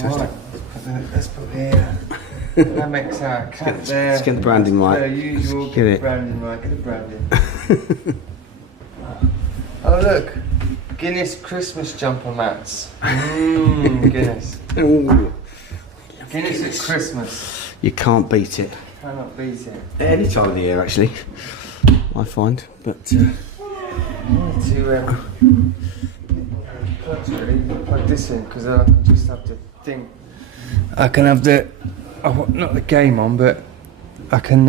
Fantastic. Let's put the that makes our cat there. Let's get the branding right. The usual Get it. branding right. Get the branding. Oh look, Guinness Christmas jumper mats. Guinness. Ooh. Guinness at Christmas. You can't beat it. Cannot beat it. Any time of the year, actually, I find. But I need to plug this in because I can just have the thing. I can have the not the game on, but I can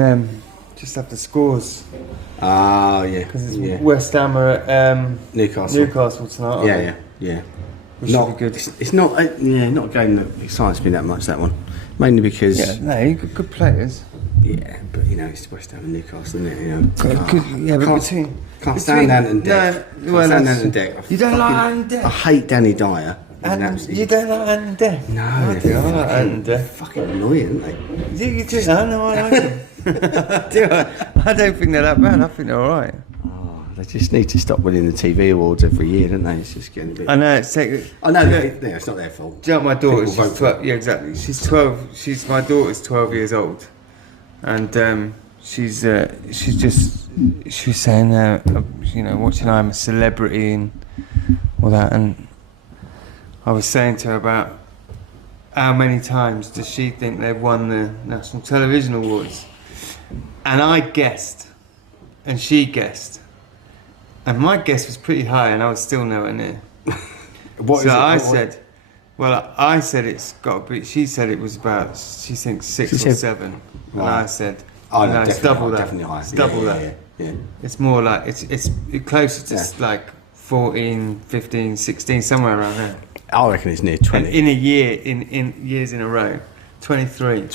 just have the scores. yeah. Because it's West Ham are at Newcastle tonight. Yeah. Which Not should be good. It's not not a game that excites me that much. That one, mainly because you got good players. Yeah, but it's West Ham and Newcastle, isn't it? Can't stand Ant and Deck. You don't like Ant and Deck? I hate Danny Dyer. You don't like Ant and Deck? No, I like Ant and Deck. Fucking annoying, aren't they? You do? I know, I like them. Do I? I don't think they're that bad. I think they're all right. Oh, they just need to stop winning the TV awards every year, don't they? It's just getting a bit. I know. It's not their fault. Do you know my daughter? She's 12. Yeah, exactly. She's 12. My daughter's 12 years old, and she was saying, watching I'm a Celebrity and all that, and I was saying to her about how many times does she think they've won the National Television Awards, and I guessed, and she guessed, and my guess was pretty high, and I was still nowhere near. I said it's got to be. She said it was about. She thinks 6 or 7, right. And I said. Oh no, it's double that. Definitely higher. It's double that. Yeah. It's more like it's closer to like 14, 15, 16, somewhere around there. I reckon it's near 20. And in a year, in years in a row, 23.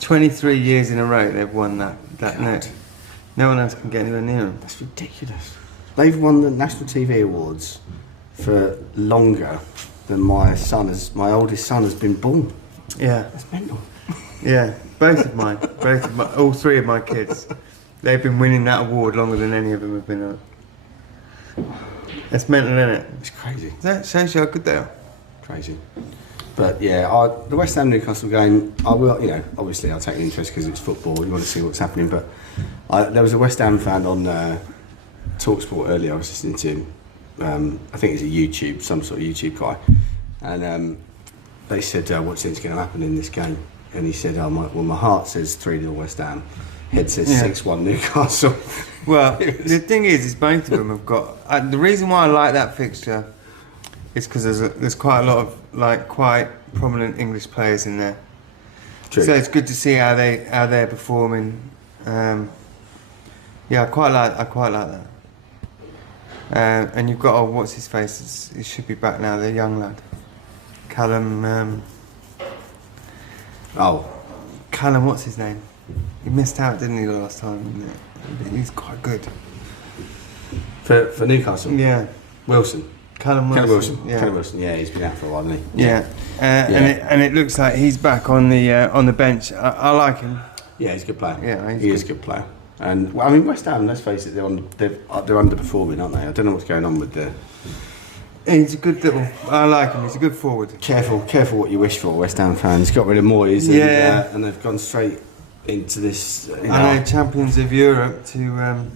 23 years in a row they've won that note. No one else can get anywhere near them. That's ridiculous. They've won the National TV Awards for longer than my oldest son has been born. Yeah. That's mental. Yeah. All 3 of my kids, they've been winning that award longer than any of them have been on. That's mental, isn't it? It's crazy. That shows you how good they are. Crazy. But yeah, the West Ham Newcastle game, I will, obviously I'll take an interest because it's football, you want to see what's happening, but there was a West Ham fan on TalkSport earlier, I was listening to him, I think he's some sort of YouTube guy, and they said, what do you think's going to happen in this game? And he said, my heart says 3-0 West Ham, head says 6-1 Newcastle. Well, the thing is both of them have got. The reason why I like that fixture is because there's quite a lot of quite prominent English players in there. True. So it's good to see how they're performing. I quite like that. And you've got what's his face? He should be back now. The young lad, Callum. Callum, what's his name? He missed out, didn't he, the last time? He's quite good. For Newcastle? Yeah. Wilson. Callum Wilson. Callum Wilson, yeah, he's been out for a while, hasn't he? Yeah. And it looks like he's back on the bench. I like him. Yeah, he's a good player. Yeah, he is a good player. And West Ham, let's face it, they're underperforming, aren't they? I don't know what's going on with the. He's a good little. I like him. He's a good forward. Careful what you wish for, West Ham fans. Got rid of Moyes, and they've gone straight into this. Champions of Europe to.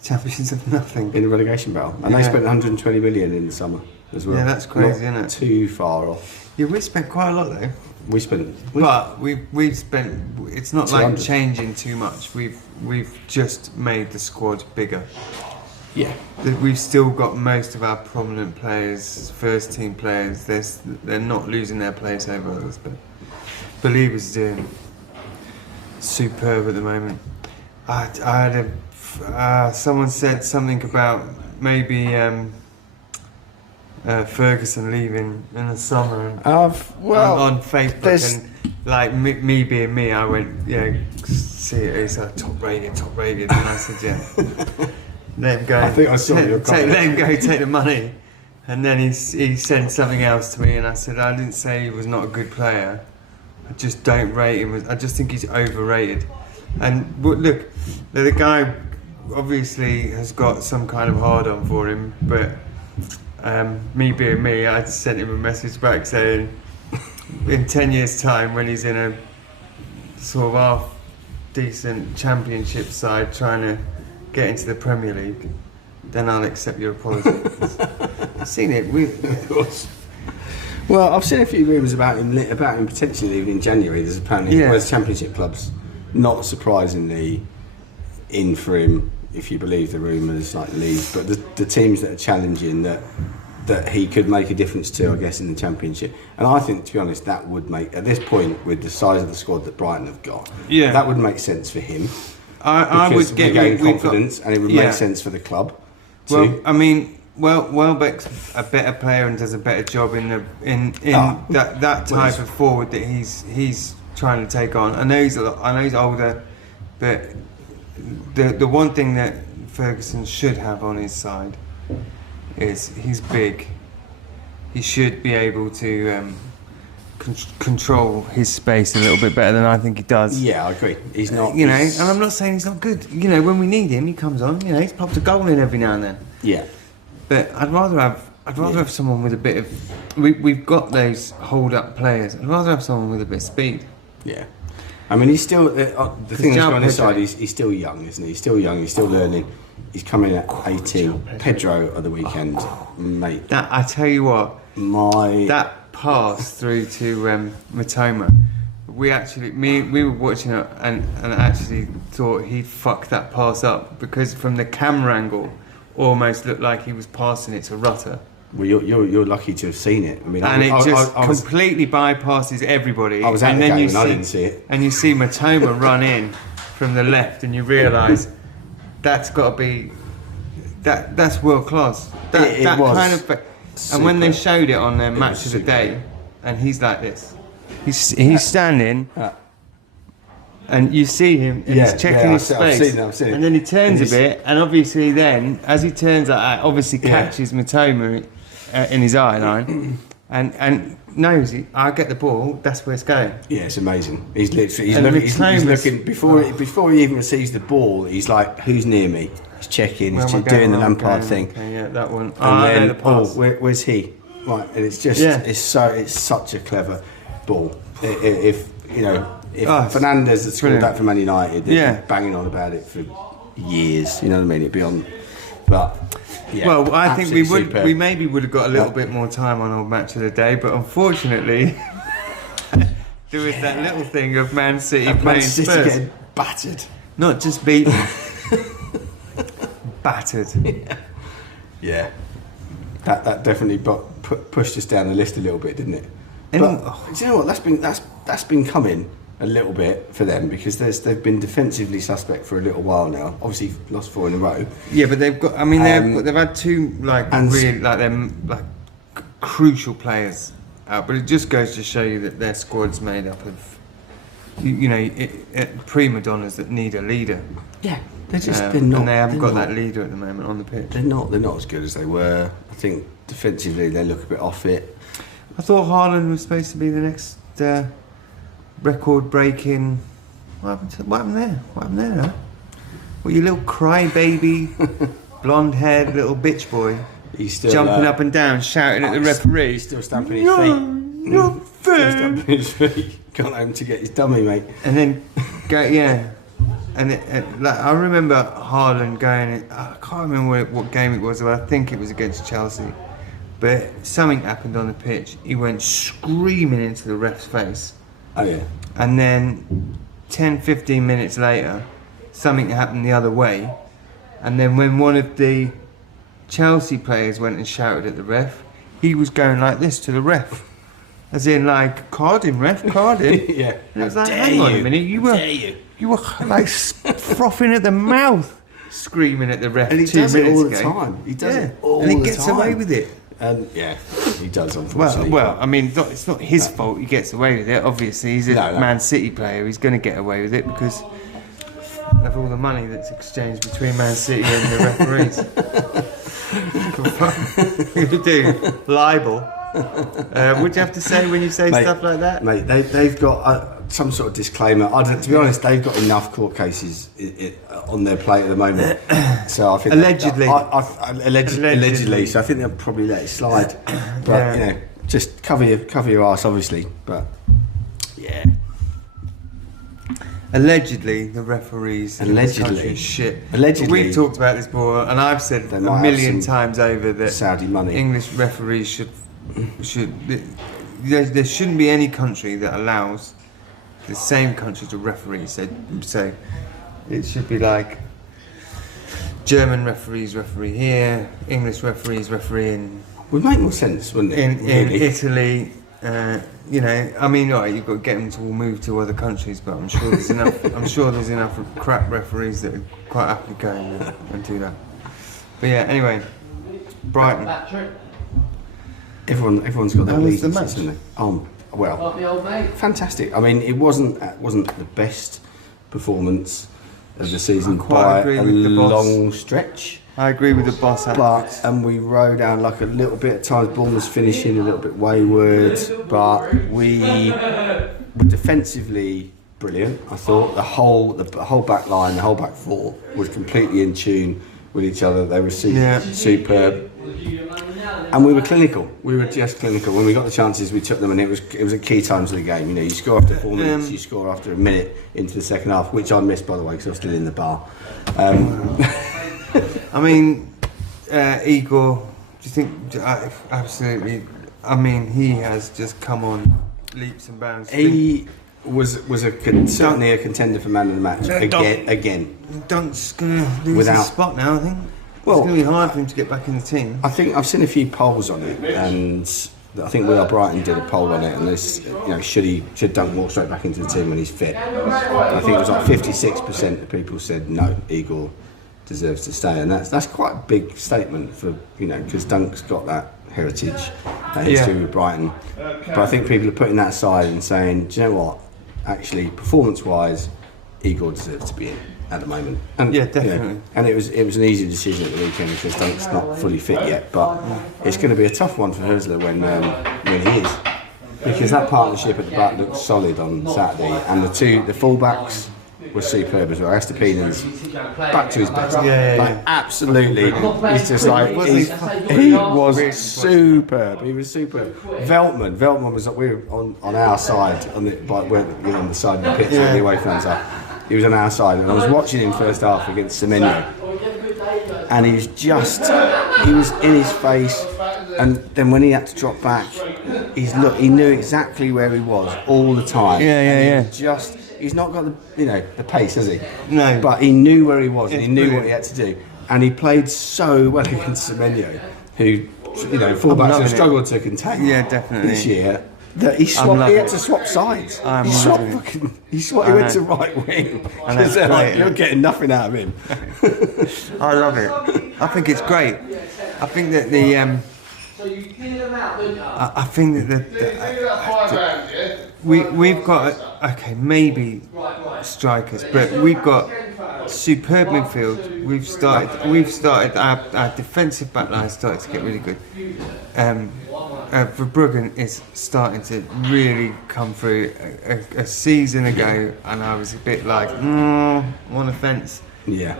Champions of nothing in the relegation battle, and they spent 120 million in the summer as well. Yeah, that's crazy, isn't it? Too far off. Yeah, we spent quite a lot though. We've spent. It's not like changing too much. We've just made the squad bigger. Yeah. We've still got most of our prominent players, first team players. They're not losing their place over others, but Believer's doing superb at the moment. I had someone said something about maybe Ferguson leaving in the summer on Facebook, and like me being me, I went, see it's top rated, and I said, let him go. I think I saw your comment. Let him go, take the money, and then he said something else to me, and I said I didn't say he was not a good player. I just don't rate him. I just think he's overrated. And look, the guy obviously has got some kind of hard-on for him, but me being me, I sent him a message back saying, in 10 years' time, when he's in a sort of half decent championship side trying to get into the Premier League, then I'll accept your apology. I've seen it. Well, I've seen a few rumours about him potentially leaving in January. There's apparently whereas Championship clubs, not surprisingly, in for him, if you believe the rumours, like Leeds. But the teams that are challenging that he could make a difference to, I guess, in the Championship. And I think, to be honest, that would make, at this point, with the size of the squad that Brighton have got, that would make sense for him. I would gain confidence, and it would make sense for the club too. Well, I mean, Welbeck's a better player and does a better job in that type of forward that he's trying to take on. I know he's older, but the one thing that Ferguson should have on his side is he's big. He should be able to control his space a little bit better than I think he does. Yeah, I agree. He's not, and I'm not saying he's not good. When we need him, he comes on. He's popped a goal in every now and then. Yeah. But I'd rather have someone with a bit of. We've got those hold-up players. I'd rather have someone with a bit of speed. Yeah, I mean he's still the thing that's on his side. He's still young, isn't he? He's still young. He's still learning. He's coming at 18. Pedro at the weekend, mate. That I tell you what, that pass through to Matoma. We were watching it and actually thought he'd fucked that pass up because from the camera angle. Almost looked like he was passing it to Rutter. Well, you're lucky to have seen it. I mean, completely bypasses everybody. I was at the game and I didn't see it. And you see Matoma run in from the left, and you realise that's got to be that's world class. That was kind of. And when they showed it on their match of the day, and he's like this, he's standing. And you see him, and he's checking his space, I've seen it. And then he turns a bit, and obviously then, as he turns like that, obviously catches Matoma in his eye line, and knows I get the ball, that's where it's going. Yeah, it's amazing. He's looking before he even receives the ball. He's like, who's near me? He's checking. He's doing the Lampard thing. Okay, yeah, that one. And then, the pass. Where's he? Right, and it's just it's such a clever ball. If Fernandes had scored that for Man United, they'd be banging on about it for years. You know what I mean? It'd be on. But well, I think we maybe would have got a little bit more time on our match of the day, but unfortunately, there was that little thing of Man City playing Spurs, getting battered, not just beaten, battered. Yeah, that definitely pushed us down the list a little bit, didn't it? But do you know what? That's been coming a little bit for them because they've been defensively suspect for a little while now. Obviously, lost 4 in a row. Yeah, but they've got. I mean, they've had 2 crucial players out. But it just goes to show you that their squad's made up of, prima donnas that need a leader. Yeah, they're not. And they haven't got that leader at the moment on the pitch. They're not as good as they were. I think defensively they look a bit off it. I thought Haaland was supposed to be the next record-breaking. What happened there? Huh? Well, you little crybaby, blonde-haired little bitch boy. He's still jumping up and down, shouting at the referee. He's still stamping his feet. Not fair. Still stamping his feet. Gone home to get his dummy, mate. And then And I remember Haaland going. I can't remember what game it was, but I think it was against Chelsea. But something happened on the pitch. He went screaming into the ref's face. Oh yeah. And then 10, 15 minutes later, something happened the other way. And then when one of the Chelsea players went and shouted at the ref, he was going like this to the ref. As in like, card him, ref, card him. Yeah. And I was like, hang on a minute, you were like frothing at the mouth, screaming at the ref. And he 2 does minutes it all ago. the time. He does it all the time. time. And he gets away with it. And yeah, he does, unfortunately. Well, I mean, it's not his fault he gets away with it. Obviously, he's a Man City player. He's going to get away with it because of all the money that's exchanged between Man City and the referees. What do you do? Libel. What do you have to say when you say stuff like that? Mate, they've got... some sort of disclaimer. To be honest, they've got enough court cases on their plate at the moment. So I think Allegedly. Allegedly. So I think they'll probably let it slide. But just cover your arse, obviously. But yeah. Allegedly, the referees in this country are shit. Allegedly. We've talked about this before, and I've said a million times over that Saudi money. English referees should. There shouldn't be any country that allows the same country to referee. So it should be like German referees referee here, English referees referee in. Would make more sense, wouldn't it? In Italy. I mean, you've got to get them to all move to other countries, but I'm sure there's enough. I'm sure there's enough crap referees that are quite happy to go and do that. But yeah, anyway, Brighton. Everyone's got their How was the allegiances, match? haven't they? Well, fantastic. I mean, it wasn't the best performance of the season by a long stretch. I agree with the boss. And we rode down like a little bit at times. Bournemouth finishing a little bit wayward, but we were defensively brilliant. I thought the whole back line, the whole back four was completely in tune with each other. They were superb, and we were clinical. We were just clinical. When we got the chances, we took them, and it was at key times of the game. You score after 4 minutes, you score after a minute into the second half, which I missed, by the way, because I was still in the bar. I mean, Igor, do you think? Absolutely. I mean, he has just come on leaps and bounds. He was certainly a contender for man of the match again. Dunk's going to lose his spot now, I think. It's going to be hard for him to get back in the team. I think I've seen a few polls on it, and I think We Are Brighton did a poll on it, and this, should Dunk walk straight back into the team when he's fit? I think it was like 56% of people said no, Igor deserves to stay, and that's quite a big statement for because Dunk's got that heritage, that history with Brighton. But I think people are putting that aside and saying, do you know what? Actually, performance-wise, Igor deserves to be in at the moment. And, definitely. And it was an easy decision at the weekend because Dunk's not fully fit yet. But it's going to be a tough one for Hösler when he is, because that partnership at the back looked solid on Saturday, and the full-backs was superb as well. Estepinan's back to his best. Absolutely. He's just like he was superb. He was superb. Veltman was we were on our side on the side of the pitch where the away fans are. He was on our side, and I was watching him first half against Semenyo, and he was in his face, and then when he had to drop back, he knew exactly where he was all the time. He's not got the pace, has he? No. But he knew where he was, and he knew what he had to do. And he played so well against Semenyo, who, fullbacks have struggled to contain this year, that he had to swap sides. He went to right wing. Because they're like, you're getting nothing out of him. I love it. I think it's great. I think that we've got maybe strikers, but we've got superb midfield. We've started our defensive backline started to get really good. Verbruggen is starting to really come through. A season ago, and I was a bit like, on the fence. Yeah.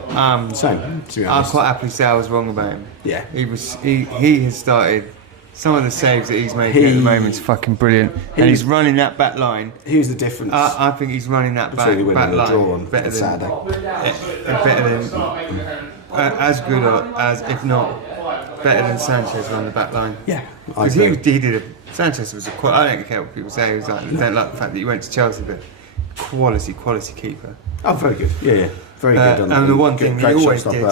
Same. To be honest, I'll quite happily say I was wrong about him. Yeah. He has started. Some of the saves that he's making at the moment is fucking brilliant, and he's running that back line. Here's the difference. I think he's running that back line better than as good as, if not better than Sanchez on the back line. Yeah, because Sanchez was I don't care what people say. He was like, I don't like the fact that he went to Chelsea, but quality keeper. Oh, very good. Yeah, very good. And the one thing he always did.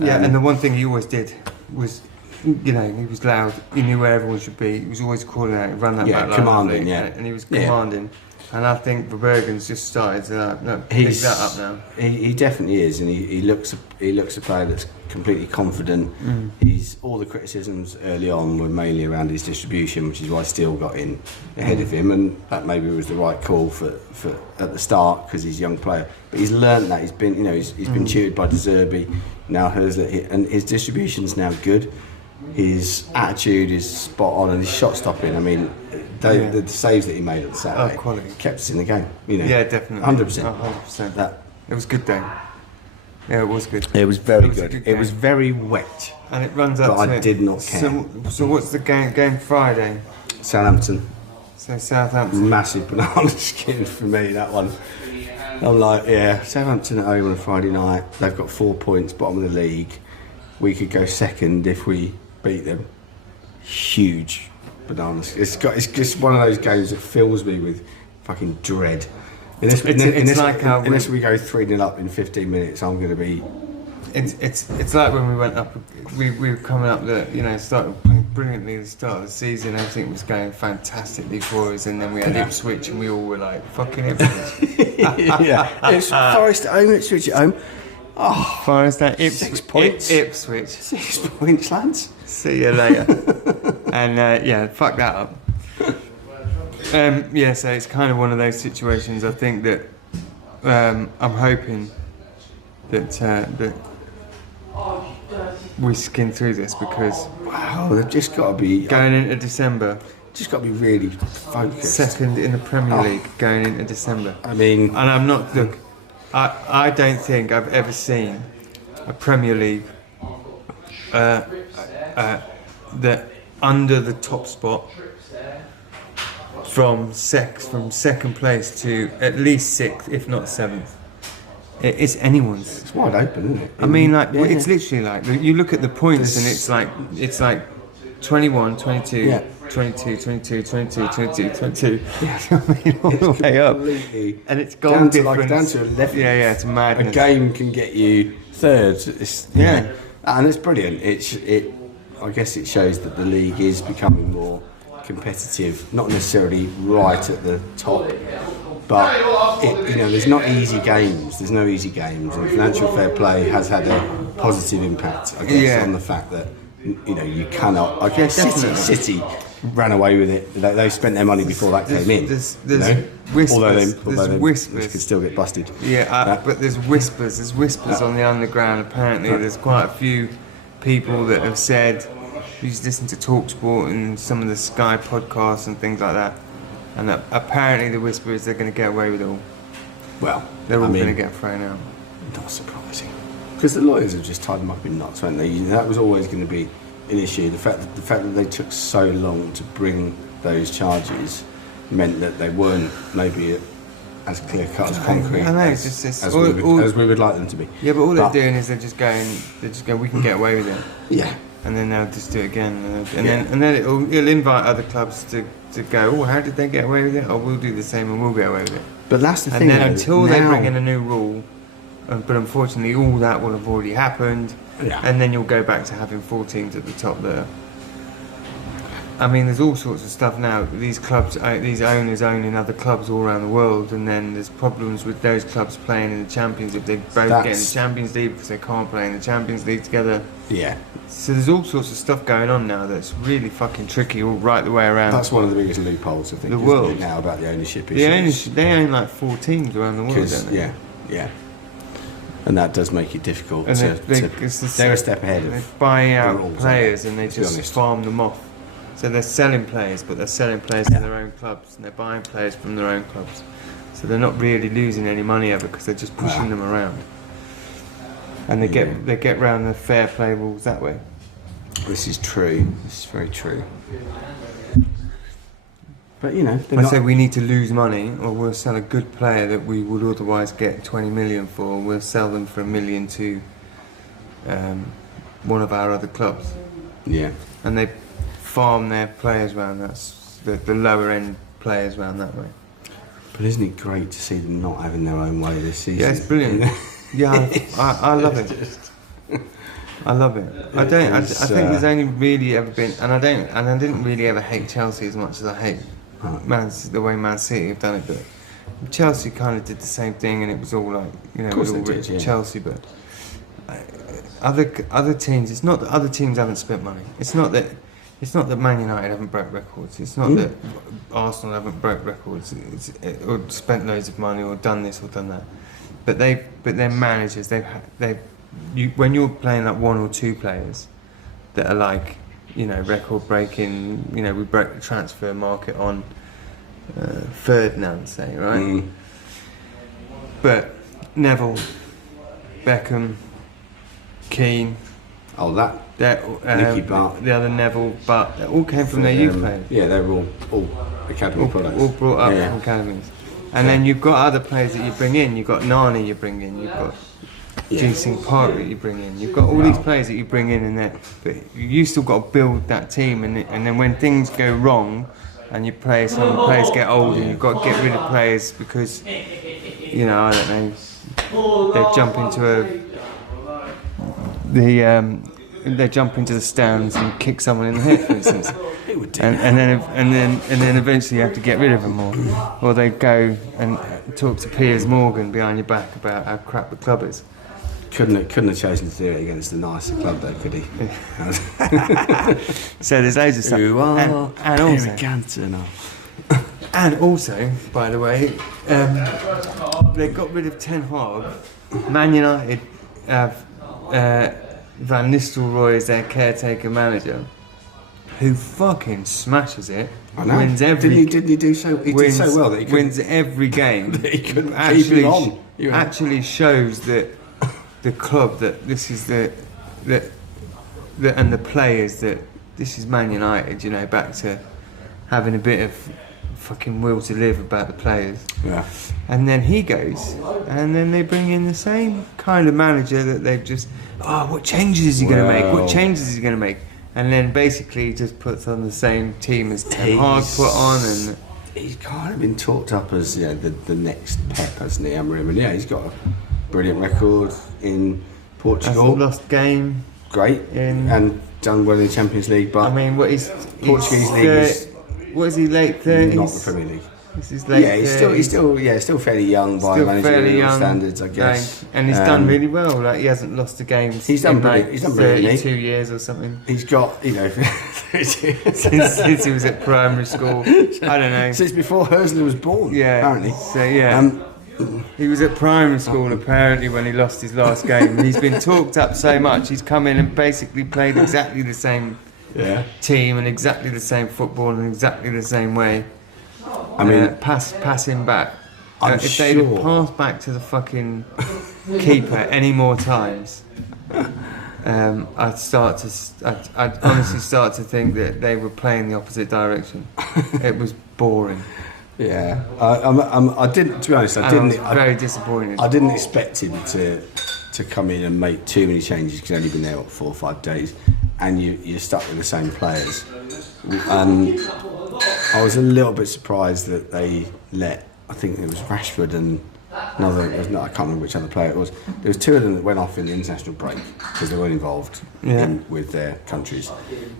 And the one thing he always did was, he was loud. He knew where everyone should be. He was always calling out, run that back line, commanding, and he was commanding. And I think Verbruggen's just started to pick that up now. He definitely is, and he looks a player that's completely confident. He's all the criticisms early on were mainly around his distribution, which is why Steele got in ahead of him, and that maybe was the right call for at the start because he's a young player. But he's learnt that. He's been he's been tutored by De Zerbi, now Hösler, and his distribution's now good. His attitude is spot on, and his shot stopping. I mean, The saves that he made on Saturday quality. kept us in the game. You know, Yeah, definitely. 100%. 100%. That It was good day. Yeah, it was good. it was very It was a good. good It game. was very wet. And it runs up But to I it. did not care. So what's the game Friday? Southampton, So Southampton. massive banana skin for me. That one. I'm like, yeah, Southampton at home on a Friday night. They've got 4 points, bottom of the league. We could go second if we beat them. Huge bananas. It's just one of those games that fills me with fucking dread. Unless we go 3-0 up in 15 minutes, I'm going to be. It's like when we went up. We were coming up. Started playing brilliantly at the start of the season. Everything was going fantastically for us, and then we had Ipswich, and we all were like, "Fucking Ipswich." Yeah, it's Forest at home, Ipswich at home. Oh, Forest at 6 points. Ipswich. 6 points, lads. See you later. And fuck that up. So it's kind of one of those situations. I think that I'm hoping that we skin through this because Wow, they've just got to be going into December, just got to be really focused. second in the Premier League going into December. I mean, And I'm not. Look, I don't think I've ever seen a Premier League that under the top spot from second place to at least sixth, if not seventh. It's anyone's. it's wide open, isn't it? I mean, like Yeah. it's literally like you look at the points and it's like 21, 22, Yeah. 22, 22, 22, 22, 22. I mean, all the way up. Completely And it's goal down to difference. down to 11. Yeah, it's A madness. game can get you third. Yeah. And it's brilliant. I guess it shows that the league is becoming more competitive, not necessarily right at the top, but there's not easy games. There's no easy games, and financial fair play has had a positive impact, I guess, on the fact that you cannot. I guess City ran away with it. They spent their money before that came in. There's whispers. Although There's they whispers. could still get busted. But there's whispers. There's whispers on the underground. Apparently, there's quite a few people that have said, you just listen to TalkSport and some of the Sky podcasts and things like that, and that apparently the whisper is they're going to get away with it all. Well, They're all going to get thrown out. Not surprising, because the lawyers have just tied them up in knots, weren't they? That was always going to be an issue. The fact that they took so long to bring those charges meant that they weren't maybe as clear cut as concrete I know, as we would like them to be. Yeah, but all they're doing is they're just going, we can get away with it. Yeah. And then they'll just do it again, and then it'll invite other clubs to go. Oh, how did they get away with it? Oh, we'll do the same and we'll get away with it. But that's the thing. And then until they bring in a new rule, but unfortunately all that will have already happened. Yeah. And then you'll go back to having 4 teams at the top there. I mean, there's all sorts of stuff now. These clubs, these owners owning other clubs all around the world, and then there's problems with those clubs playing in the Champions League. They both get in the Champions League because they can't play in the Champions League together. Yeah. So there's all sorts of stuff going on now that's really fucking tricky all right the way around. That's one of the biggest loopholes, I think, the world now about the ownership issues. They own like 4 teams around the world, don't they? Yeah. And that does make it difficult And they're a step ahead of. They're buying out rules, players and they let's be just honest. farm them off. So they're selling players, but they're selling players to their own clubs, and they're buying players from their own clubs. So they're not really losing any money ever because they're just pushing them around. And they get round the fair play rules that way. This is true. This is very true. But I say we need to lose money, or we'll sell a good player that we would otherwise get 20 million for. We'll sell them for $1 million to one of our other clubs. Yeah. And they farm their players around. That's the lower end players around that way. But isn't it great to see them not having their own way this season? Yeah, it's brilliant. Yeah, I love it. I love it. I think there's only really ever been, and I didn't really ever hate Chelsea as much as I hate the way Man City have done it. But Chelsea kind of did the same thing, and it was all like, it was all rich Chelsea. But other teams, it's not that other teams haven't spent money. It's not that Man United haven't broke records. It's not that Arsenal haven't broke records or spent loads of money or done this or done that. But their managers, when you're playing like 1 or 2 players that are like, record breaking. We broke the transfer market on Ferdinand, say, right? But Neville, Beckham, Keane. Oh, that. Nicky Butt. The other Neville, but they all came from their youth players. Yeah, they were all academy products. All brought up from academies. And then you've got other players that you bring in. You've got Nani you bring in. You've got Ji-Sing Park that you bring in. You've got all these players that you bring in and there. But you still got to build that team. And then when things go wrong and some players get old and you've got to get rid of players because, I don't know, they jump into the stands and kick someone in the head, for instance. And then eventually you have to get rid of them or they go and talk to Piers Morgan behind your back about how crap the club is. Couldn't have chosen to do it against the nicer club though, could he? So there's loads of stuff. And also, and also, by the way, they got rid of Ten Hag. Man United have Van Nistelrooy as their caretaker manager, who fucking smashes it. I know. Wins every. Didn't he do so? He did so well that he wins every game. That he couldn't keep it on. Actually shows that the club that this is the and the players that this is Man United. Back to having a bit of fucking will to live about the players. Yeah. And then he goes, and then they bring in the same kind of manager that they've just. What changes is he going to make? What changes is he going to make? And then basically he just puts on the same team as Ten Hag put on, and he's kind of been talked up as the next Pep, hasn't he? And he's got a brilliant record in Portugal. Hasn't lost game. Great, and done well in the Champions League. But Portuguese league is. What is he, late 30s? Not the Premier League. This is late 30s. He's still fairly young by managerial standards, I guess. And he's done really well. Like, he hasn't lost a game. He's done brilliant. He's done brilliantly. 32 years or something. He's got, since he was at primary school. I don't know. Since before Hösler was born. Yeah. Apparently. So he was at primary school apparently when he lost his last game. And he's been talked up so much. He's come in and basically played exactly the same team and exactly the same football in exactly the same way. I mean, pass him back. If sure. they'd have passed back to the fucking keeper any more times, I'd honestly start to think that they were playing the opposite direction. It was boring. Yeah, I didn't. To be honest, I was very disappointed. I didn't expect him to come in and make too many changes because he'd only been there 4 or 5 days, and you're stuck with the same players. I was a little bit surprised that they let, I think it was Rashford and I can't remember which other player it was. There was 2 of them that went off in the international break because they weren't involved with their countries.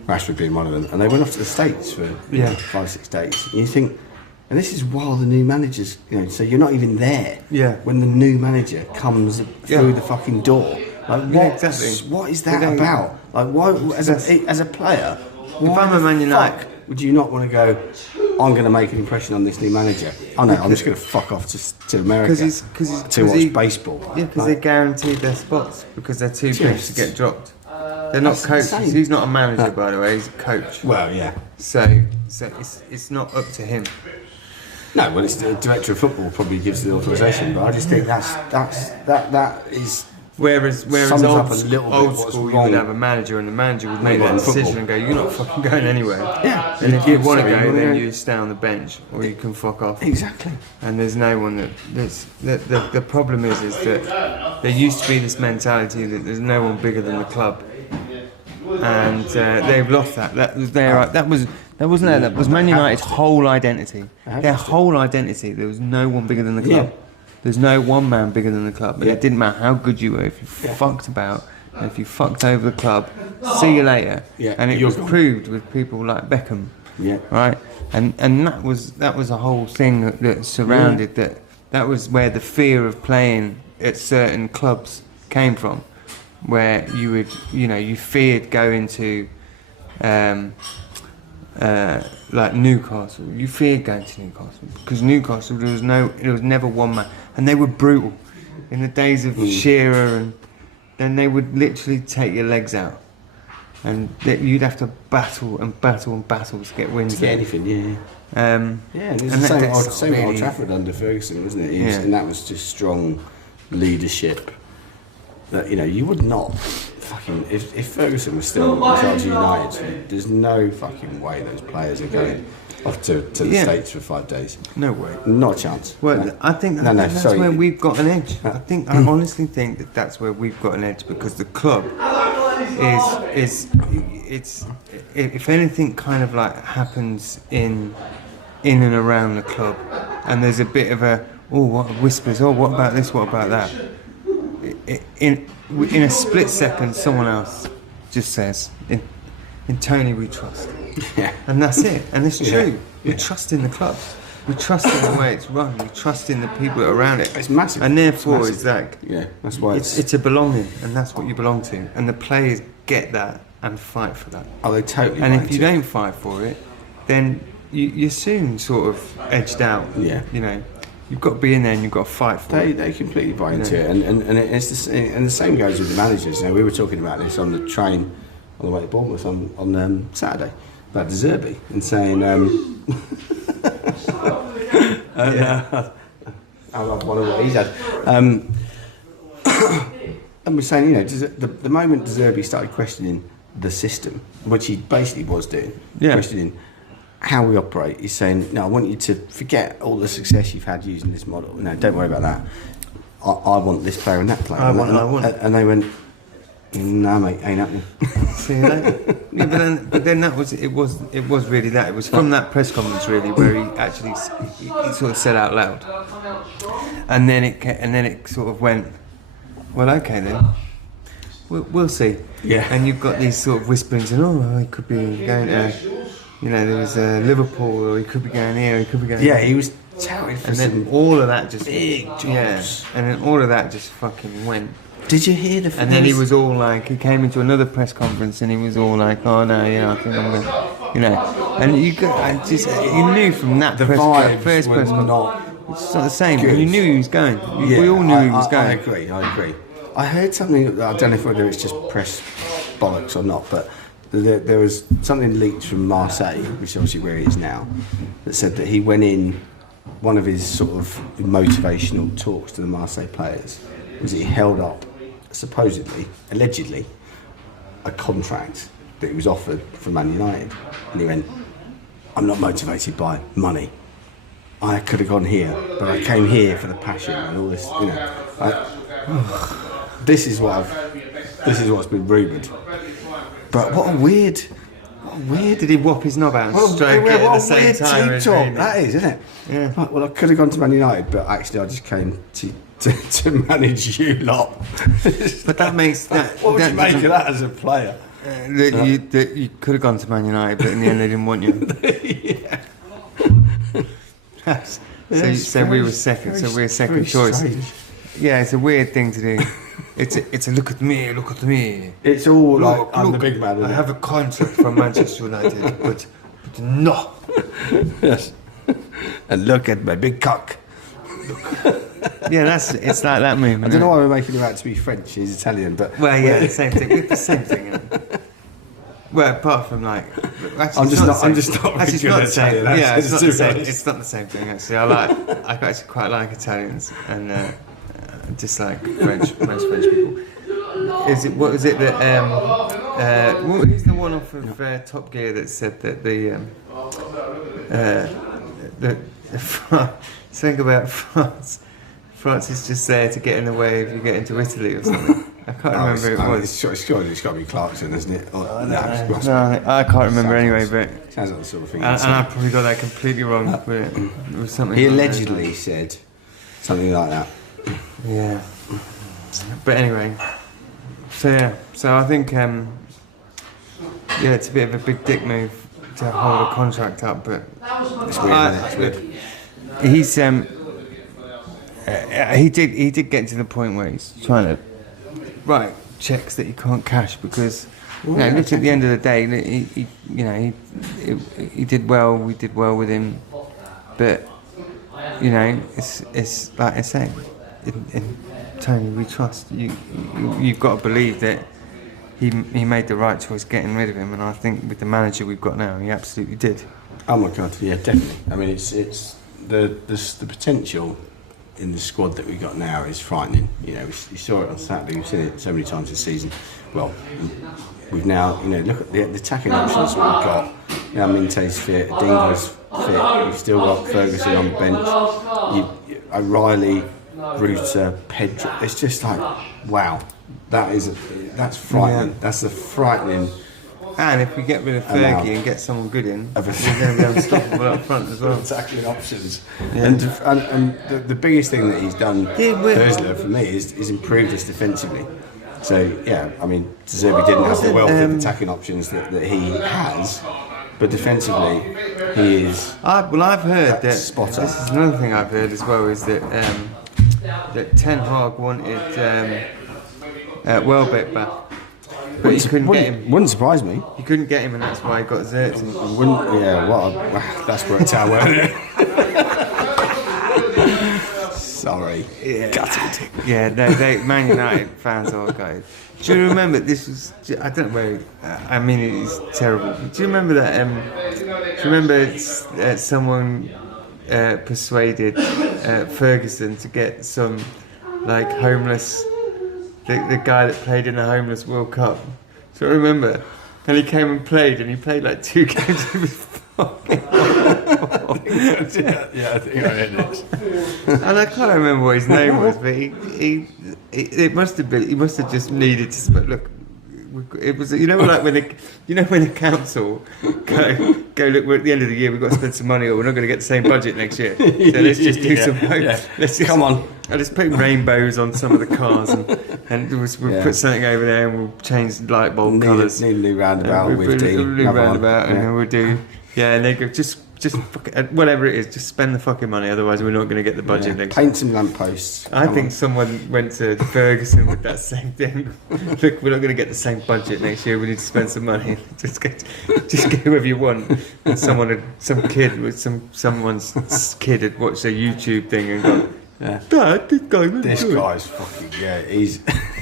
Rashford being one of them, and they went off to the States for 5-6 days. And you think, and this is while the new manager's, so you're not even there when the new manager comes through the fucking door. Like, what is that about? Like, why, as a player, if I'm a Man United, would you not want to go, I'm going to make an impression on this new manager? Oh no, I'm just going to fuck off to America to watch baseball. Yeah, because they're guaranteed their spots because they're too big to get dropped. They're not coaches. Insane. He's not a manager, by the way. He's a coach. Well, yeah. So it's not up to him. No, well, it's the director of football probably gives the authorization, but I just think that is. Whereas old school, you would have a manager, and the manager would make that decision and go, "You're not fucking going anywhere." Yeah. And if you want to go, then you stay on the bench, or you can fuck off. Exactly. And there's no one the problem is that there used to be this mentality that there's no one bigger than the club, and they've lost that. That was Man United's whole identity. Their whole identity. There was no one bigger than the club. Yeah. There's no one man bigger than the club, and it didn't matter how good you were. If you fucked about, and if you fucked over the club, see you later. Yeah. And it was proved with people like Beckham. Yeah. Right. And that was a whole thing that surrounded that. That was where the fear of playing at certain clubs came from, where you would, you feared going to. Like Newcastle, you feared going to Newcastle because Newcastle there was never one man, and they were brutal in the days of Shearer, and then they would literally take your legs out, and that you'd have to battle and battle and battle to get wins. To get anything, yeah. Um, Yeah, and it's and the same, that's same at Old really- Trafford under Ferguson, wasn't it? Yeah. And that was just strong leadership. That, you know, you would not fucking... If Ferguson was still in charge of United, there's no fucking way those players are going off to the States for 5 days. No way. Not a chance. Well, No. I think that's where we've got an edge. I honestly think that that's where we've got an edge, because the club is if anything kind of like happens in and around the club, and there's a bit of a what whispers, what about this, what about that, in a split second someone else just says, in Tony we trust. Yeah. And that's it. And it's true. We Yeah. trust in the club. We trust in the way it's run. We trust in the people around it. It's massive. And therefore, it's like, yeah, that's why it's a belonging, and that's what you belong to. And the players get that and fight for that. Oh, they totally. And want if you to. don't fight for it, then you're soon sort of edged out. Yeah. You know, you've got to be in there and you've got to fight for it. They completely buy into it, and the same goes with the managers. Now, we were talking about this on the train on the way to Bournemouth on Saturday about De Zerbi, and saying I love one of what he's had. And we're saying, you know, the moment De Zerbi started questioning the system, which he basically was doing, questioning how we operate, he's saying, no, I want you to forget all the success you've had using this model. No, don't worry about that. I want this player and that player. I want. And they went, no, mate, ain't happening. See that? Yeah, but then that was it. Was really that? It was from that press conference really where he actually he sort of said out loud, and then it sort of went, well, okay then, we'll see. Yeah. And you've got these sort of whisperings, and he could be going to, you know, there was Liverpool, or he could be going here, or he could be going. Yeah, there. he was touted for And then some all of that just big jobs. Yeah, and then all of that just fucking went. Did you hear the? And then he was all like, he came into another press conference and he was all like, oh no, I think I'm going to, you know. And you knew from that The first vibes press were conference, not it's not the same, good. but you knew he was going. We all knew he was going. I agree. I heard something, I don't know whether it's just press bollocks or not, but there was something leaked from Marseille, which is obviously where he is now, that said that he went in, one of his sort of motivational talks to the Marseille players was that he held up, supposedly, allegedly, a contract that he was offered from Man United. And he went, I'm not motivated by money. I could have gone here, but I came here for the passion and all this, you know. This is what's been rumoured. But what a weird. Did he whop his knob out and stroke it at the same time? Team talk that is, isn't it? Yeah. Right, well, I could have gone to Man United, but actually I just came to manage you lot. But that makes that. What would that you make doesn't- of that as a player? that you could have gone to Man United, but in the end they didn't want you. Yeah. So we were second. So we're second choice. Strange. Yeah, it's a weird thing to do. It's a look at me. It's all like, Look, I'm the big man, I isn't have a contract from Manchester United, but no. Yes. And look at my big cock. Yeah, it's like that movement. I don't know why we're making him out to be French, he's Italian, but... Well, yeah, the same thing. It's the same thing. Isn't it? Well, apart from like, actually, I'm just not actually, really it's good not at the same. Italian Yeah, it's not the accents, same. to be honest. It's not the same thing. Actually, I actually quite like Italians and dislike most French people. What was it that who's the one off of Top Gear that said that think about France. France is just there to get in the way if you get into Italy or something. I can't remember who it was. It's got to be Clarkson, isn't it? Or, No, I can't remember anyway, but sounds like the sort of thing. and I probably got that completely wrong, but it was something. He like that. allegedly said something like that. Yeah. But anyway, so I think it's a bit of a big dick move to hold a contract up, but It's weird, isn't it? It's weird. he's he did get to the point where he's trying to write checks that he can't cash because literally at the end of the day he did well, we did well with him, but it's like I say, in Tony we trust you. You've got to believe that he made the right choice getting rid of him, and I think with the manager we've got now, he absolutely did. Oh my God, yeah, definitely. I mean, it's the potential in the squad that we've got now is frightening. You know, you saw it on Saturday. We've seen it so many times this season. Well, we've now, you know, look at the attacking options we've got. Now Minte's fit, Dingo's fit. You've still got Ferguson on the bench. O'Reilly, Ruta, Pedro. It's just like, wow, that's frightening. Yeah. That's the frightening. And if we get rid of Fergie and get someone good in, we're going to be unstoppable up front as well. Tackling options. Yeah. And the biggest thing that he's done, Thursday, for me, is improved us defensively. So, yeah, I mean, Zerbi didn't have the wealth of attacking options that he has, but defensively, he is. I've heard that. Spot on. This is another thing I've heard as well, is that Ten Hag wanted Welbeck back. But he couldn't get him. Wouldn't surprise me. He couldn't get him, and that's why he got Xerxes. That's worked out well. Sorry. Yeah. Gutted. Yeah, no, Man United fans are gutted. Do you remember, this was, I don't know where, I mean, it is terrible. Do you remember that, someone persuaded Ferguson to get some, like, homeless, the guy that played in the homeless World Cup? So I remember, and he came and played, and he played like 2 games. It was fucking horrible. Yeah, I think I heard this. And I can't remember what his name was, but it must have been. He must have just needed to. But look, it was. You know, like when the council go look. We're at the end of the year. We've got to spend some money, or we're not going to get the same budget next year. So let's just do some. Yeah. Let's just, come on. I just put rainbows on some of the cars, and we'll put something over there, and we'll change light bulb colours. Need a new roundabout with a new roundabout, and then we'll do. Yeah, and they go just whatever it is, just spend the fucking money. Otherwise, we're not going to get the budget next year. Paint some lampposts. I think someone went to Ferguson with that same thing. Look, we're not going to get the same budget next year. We need to spend some money. Just get whoever you want. And someone's kid had watched a YouTube thing and gone, Dad, this guy's fucking he's.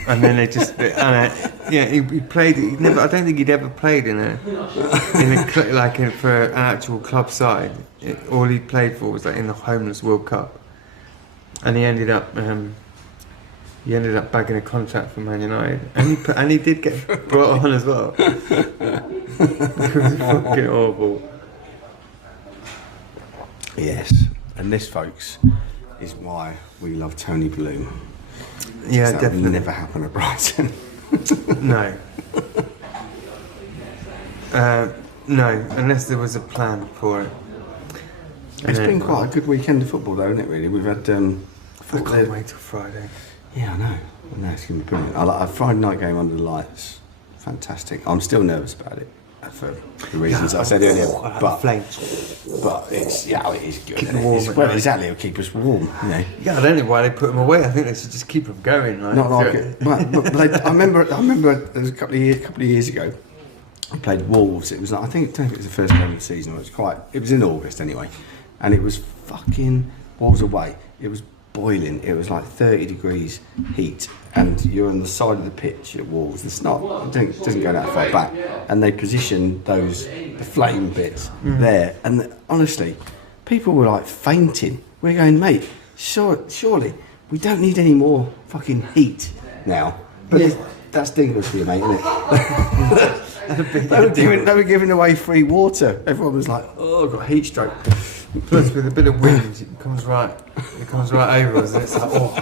And then they just he played. I don't think he'd ever played for an actual club side. All he played for was like in the homeless World Cup, and he ended up bagging a contract for Man United, and he did get brought on as well. It was fucking awful. Yes, and this, folks, is why we love Tony Bloom. Yeah, that definitely. Would never happen at Brighton. No. No, unless there was a plan for it. It's been quite a good weekend of football, though, isn't it? Really, we've had. I can't wait till Friday. Yeah, I know. It's going to be brilliant. A Friday night game under the lights, fantastic. I'm still nervous about it. For the reasons I said earlier, but it is good. Keep them warm. Exactly, it'll keep us warm. You know. Yeah, I don't know why they put them away. I think they should just keep them going. Like, not like it. But I remember there was a couple of years ago. I played Wolves. It was like, I don't think it was the first game of the season. It was in August anyway, and it was fucking Wolves away. It was boiling. It was like 30 degrees heat, and you're on the side of the pitch at Wolves. It doesn't go that far back, and they position the flame bits there, and honestly, people were like fainting. We're going, mate, surely we don't need any more fucking heat now. But that's Dingo's for you, mate, isn't it? They were giving away free water. Everyone was like, "Oh, I've got heat stroke." Plus, with a bit of wind, it comes right over us, and it's like, oh,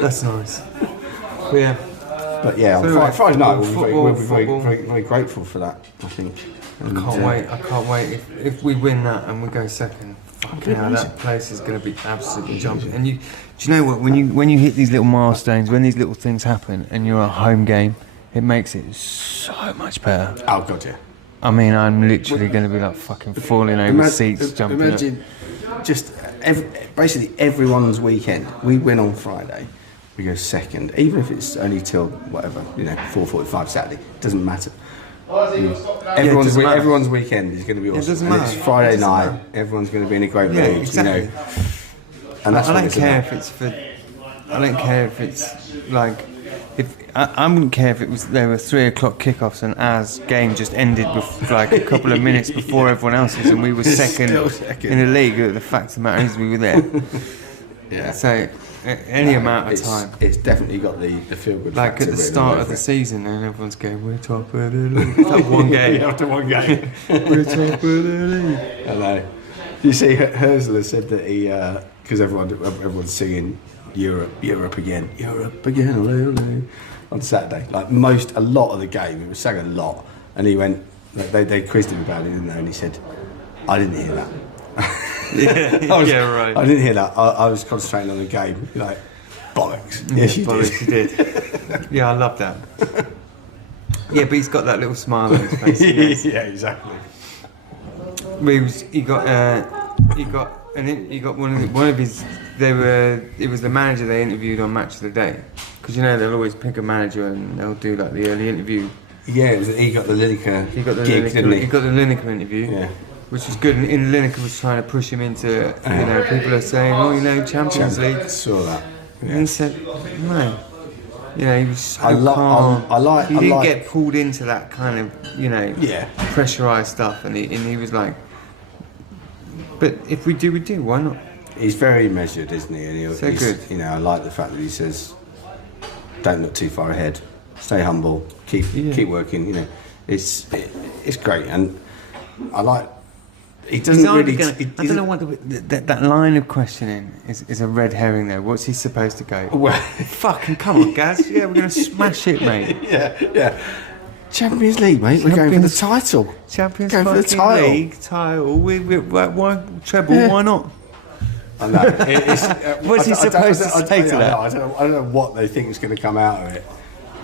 that's nice. But yeah, on Friday night we'll be very grateful for that, I think. And I can't wait. If we win that and we go second, fucking hell, that place is going to be absolutely jumping. And do you know what? When you hit these little milestones, when these little things happen, and you're at a home game, it makes it so much better. Oh god, yeah. I mean, I'm literally going to be like fucking falling over seats, jumping. Imagine just basically everyone's weekend. We win on Friday, we go second, even if it's only till whatever, 4:45 Saturday. Doesn't matter. Everyone's weekend is going to be awesome. It doesn't matter. It's Friday night. Everyone's going to be in a great mood. Exactly. And that's I don't care if it's like if I wouldn't care if it was there were 3 o'clock kickoffs and ours game just ended with like a couple of minutes before everyone else's, and we were second in the league. The fact of the matter is we were there. Yeah. So any amount of time. It's definitely got the feel good. Like at the start of the season, and everyone's going, "We're top of the league." It's like one game. After one game, we're top of the league. I know. You see, Herzler said that he, because everyone's singing Europe again, ole, ole, on Saturday. Like a lot of the game, it was sang a lot, and he went. Like, they quizzed him about it, didn't they? And he said, "I didn't hear that." Right. I didn't hear that. I was concentrating on the game. Like, bollocks. Yes, you bollocks, did. you did. Yeah, I love that. Yeah, but he's got that little smile on his face. Yeah, exactly. He got one of his. It was the manager they interviewed on Match of the Day, because you know they'll always pick a manager and they'll do like the early interview. Yeah, he got the Lineker gig, didn't he? He got the Lineker interview. Yeah. Which was good, and Lineker was trying to push him into, people are saying, Champions League. Saw that. Yeah. And he said, no. He was so calm. He didn't get pulled into that kind of, pressurised stuff, and he was like, but if we do, we do. Why not? He's very measured, isn't he? And so good. I like the fact that he says, don't look too far ahead, stay humble, keep working. It's great, and I like. He doesn't really. I don't know what that line of questioning is a red herring there. What's he supposed to go? Well, fucking come on, Gaz. Yeah, we're gonna smash it, mate. Yeah. Champions League, mate. We're going for the title. Champions League title. Why treble? Yeah. Why not? I know. What's he supposed to say to that? I don't know what they think is going to come out of it,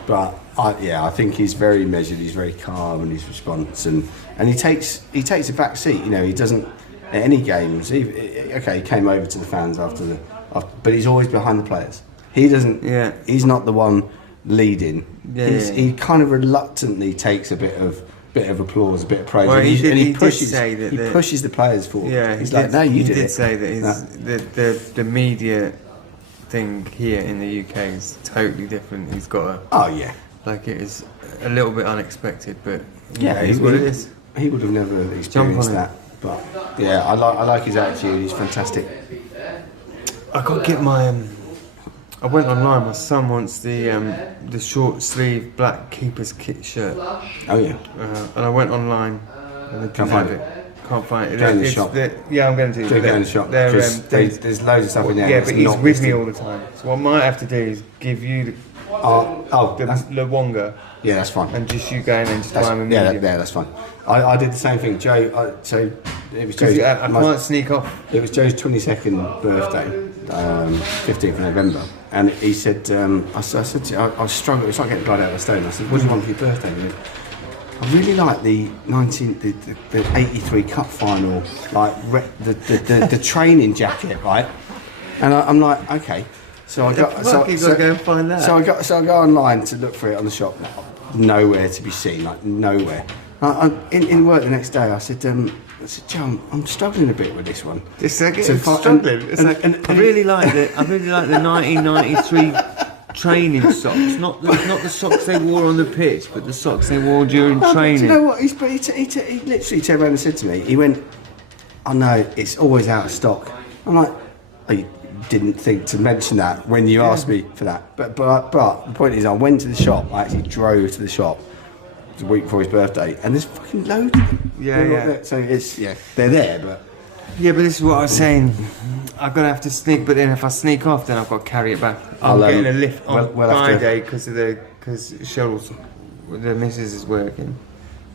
but I think he's very measured. He's very calm in his response, and he takes a back seat. He doesn't at any games. He came over to the fans after but he's always behind the players. He doesn't. Yeah. He's not the one leading. He kind of reluctantly takes a bit of applause, a bit of praise, well, he pushes the players forward. Yeah, he did say that the media thing here in the UK is totally different. He's got it is a little bit unexpected, but it's what it is. He would have never experienced that, but I like his attitude. He's fantastic. I got to get my. I went online. My son wants the short sleeve black keeper's kit shirt. Oh yeah. And I went online and can't find it. Can't find it. Go in the shop. I'm going to. Go in the shop. There's loads of stuff in there. Yeah, but he's with me all the time. So what I might have to do is give you the Wonga. Yeah, that's fine. And just you going and just buying a medium. Yeah, that's fine. I did the same thing, Joe. So it was Joe's. I can't sneak off. It was Joe's 22nd birthday, 15th of November, and he said, I said to you, I was struggling. It's like getting blood out of a stone. I said, "What do you want for your birthday?" And he went, I really like the 83 Cup final, like the training jacket, right? And I'm like, okay. So I got. So go and find that. So I go online to look for it on the shop. Nowhere to be seen, like nowhere. In work the next day, I said, Joe, I'm struggling a bit with this one. Struggling. I really like the 1993 training socks, not the socks they wore on the pitch, but the socks they wore during training. Do you know what? He literally turned around and said to me, he went, "I know it's always out of stock." I'm like, "I didn't think to mention that when you asked me for that." But the point is, I went to the shop. I actually drove to the shop the week before his birthday, and there's fucking loads of them. Yeah. So they're there, but. Yeah, but this is what I was saying. I'm gonna have to sneak, but then if I sneak off, then I've got to carry it back. I'm getting a lift on Friday because Cheryl's, the missus is working.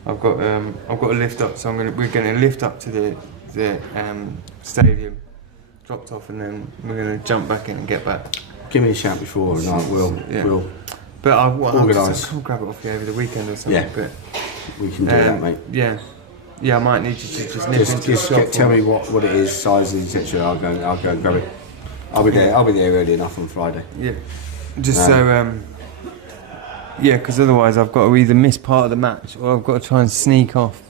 I've got a lift up, so we're gonna lift up to the stadium, dropped off, and then we're gonna jump back in and get back. Give me a shout before, and we'll. But I'll grab it off you over the weekend or something. Yeah, but we can do that, mate. Yeah, I might need you to just nip into the shop. Tell me what it is, sizes, etc. I'll go and grab it. I'll be there early enough on Friday. Yeah, just because otherwise I've got to either miss part of the match or I've got to try and sneak off.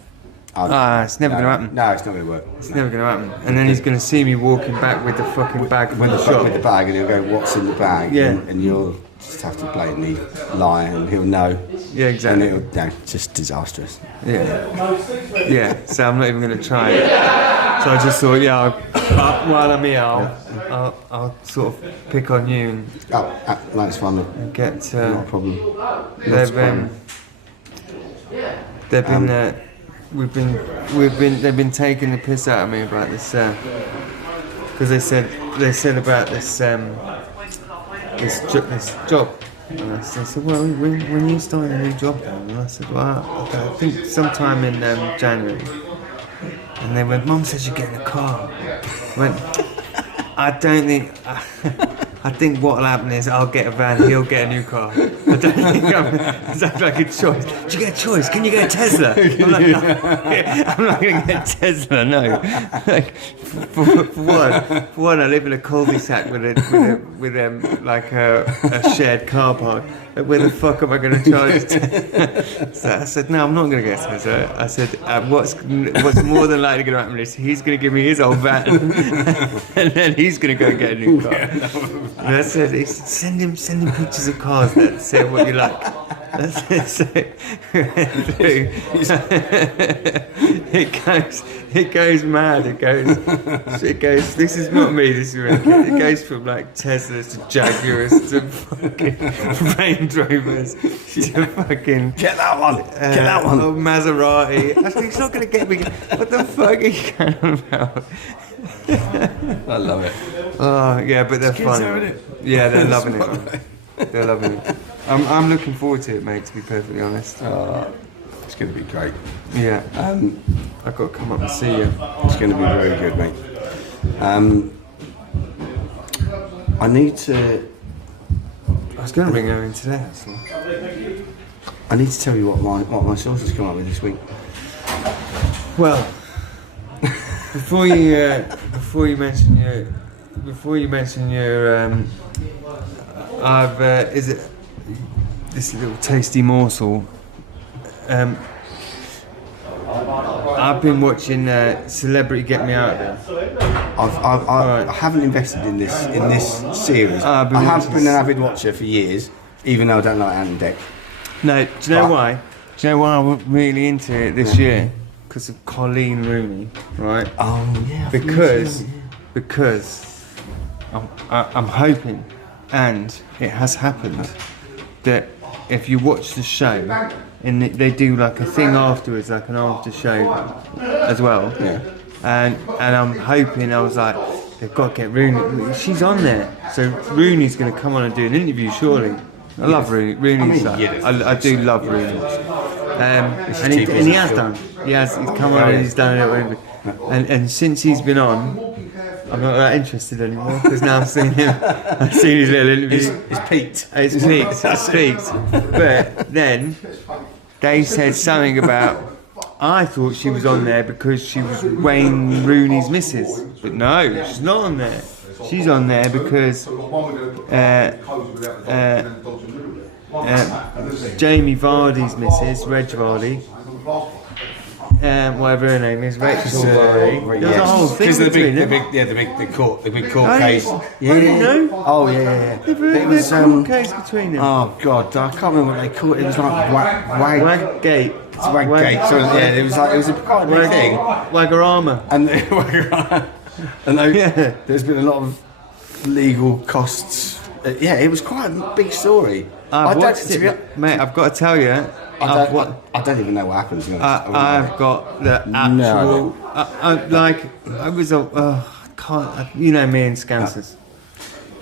It's never going to happen. No, it's not going to work. It's never going to happen. And then he's going to see me walking back with the fucking bag from the shop. With the bag, and he'll go, "What's in the bag?" Yeah. And you'll just have to blatantly lie, and he'll know. Yeah, exactly. And it'll, just disastrous. Yeah. So I'm not even going to try it. So I just thought, while I'm here, I'll sort of pick on you and That's fine. and get. Not a problem. They've been taking the piss out of me about this because they said about this job. And I said, well, when you starting a new job then? And I said, well, I think sometime in January. And they went, Mum says you're getting a car. I went, I don't think... I think what'll happen is I'll get a van, he'll get a new car. I don't think it's like a choice. Do you get a choice? Can you get a Tesla? I'm like, no, I'm not going to get a Tesla, no. Like, for one, I live in a cul-de-sac with a shared car park. Where the fuck am I going to charge? So I said, no, I'm not going to get a Tesla. I said, what's more than likely going to happen is he's going to give me his old van, and then he's going to go and get a new car. And I said, send him pictures of cars that say what you like. That's it. So, it goes mad. It goes. This is not me. This is Rick. It goes from like Teslas to Jaguars to fucking Range Rovers to fucking get that one. Oh, Maserati. I think it's not going to get me. What the fuck are you going on about? I love it. Oh yeah, but they're funny. It? Yeah, they're loving it. They're loving it. I'm looking forward to it, mate. To be perfectly honest. It's going to be great. Yeah. I've got to come up and see you. It's going to be very good, mate. I need to. I was going to bring her in today, actually. I need to tell you what my sources come up with this week. Well, before you mention your is it this little tasty morsel? I've been watching Celebrity Get Me Out There. I haven't invested in this series. I have been an avid watcher for years, even though I don't like Ant and Dec. No, do you know why? Do you know why I'm really into it this year? Because of Colleen Rooney, right? Oh yeah. Because I'm hoping, and it has happened, that if you watch the show, and they do like a thing afterwards, like an after show as well. Yeah. And I'm hoping, I was like, they've got to get Rooney. She's on there, so Rooney's going to come on and do an interview, surely. I love Rooney. Rooney's I do love Rooney. And he has done. He's come on and he's done it. And since he's been on, I'm not that interested anymore because now I've seen him. I've seen his little interview. It's peaked. It's peaked. But then they said something about. I thought she was on there because she was Wayne Rooney's missus, but no, she's not on there. She's on there because Jamie Vardy's missus, Reg Vardy, whatever her name is, Rachel Vardy. There was a whole thing between them. The big court case. Yeah. I didn't know. Oh yeah. There's a court case between them. Oh god, I can't remember what they called it. It was like Waggate. It's Waggate. So yeah, it was a quite a big thing. Wagorama. And there's been a lot of legal costs. It was quite a big story. I've watched it, mate. I've got to tell you. I don't even know what happens. I've got the actual. I was a. Can't. You know me and Scansers.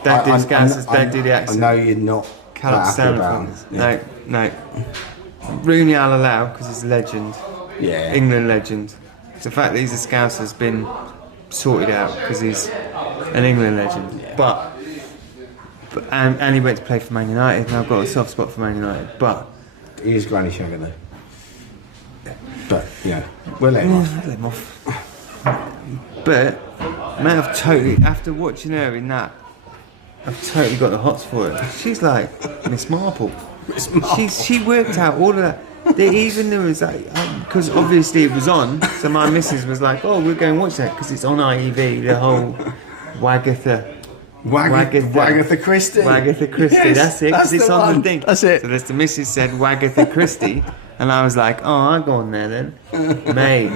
Don't do Scansers. Don't do the accent. I know you're not. Cannot stand things. No. Rooney I'll allow because he's a legend. Yeah. England legend. The fact that he's a Scouser has been sorted out because he's an England legend. Yeah. But and he went to play for Man United, and I've got a soft spot for Man United. But he is Granny Shagger though. But we'll let him off. But man, I've totally, after watching her in that, I've totally got the hots for her. She's like Miss Marple. She worked out all of that. There was like, because obviously it was on, so my missus was like, "Oh, we're going to watch that because it's on ITV." The whole Wagatha Wagatha Christie. Wagatha Christie, Yes, that's it. 'Cause that's it's the on one. the thing. That's it. So the missus said Wagatha Christie, and I was like, oh, I'll go on there then, mate.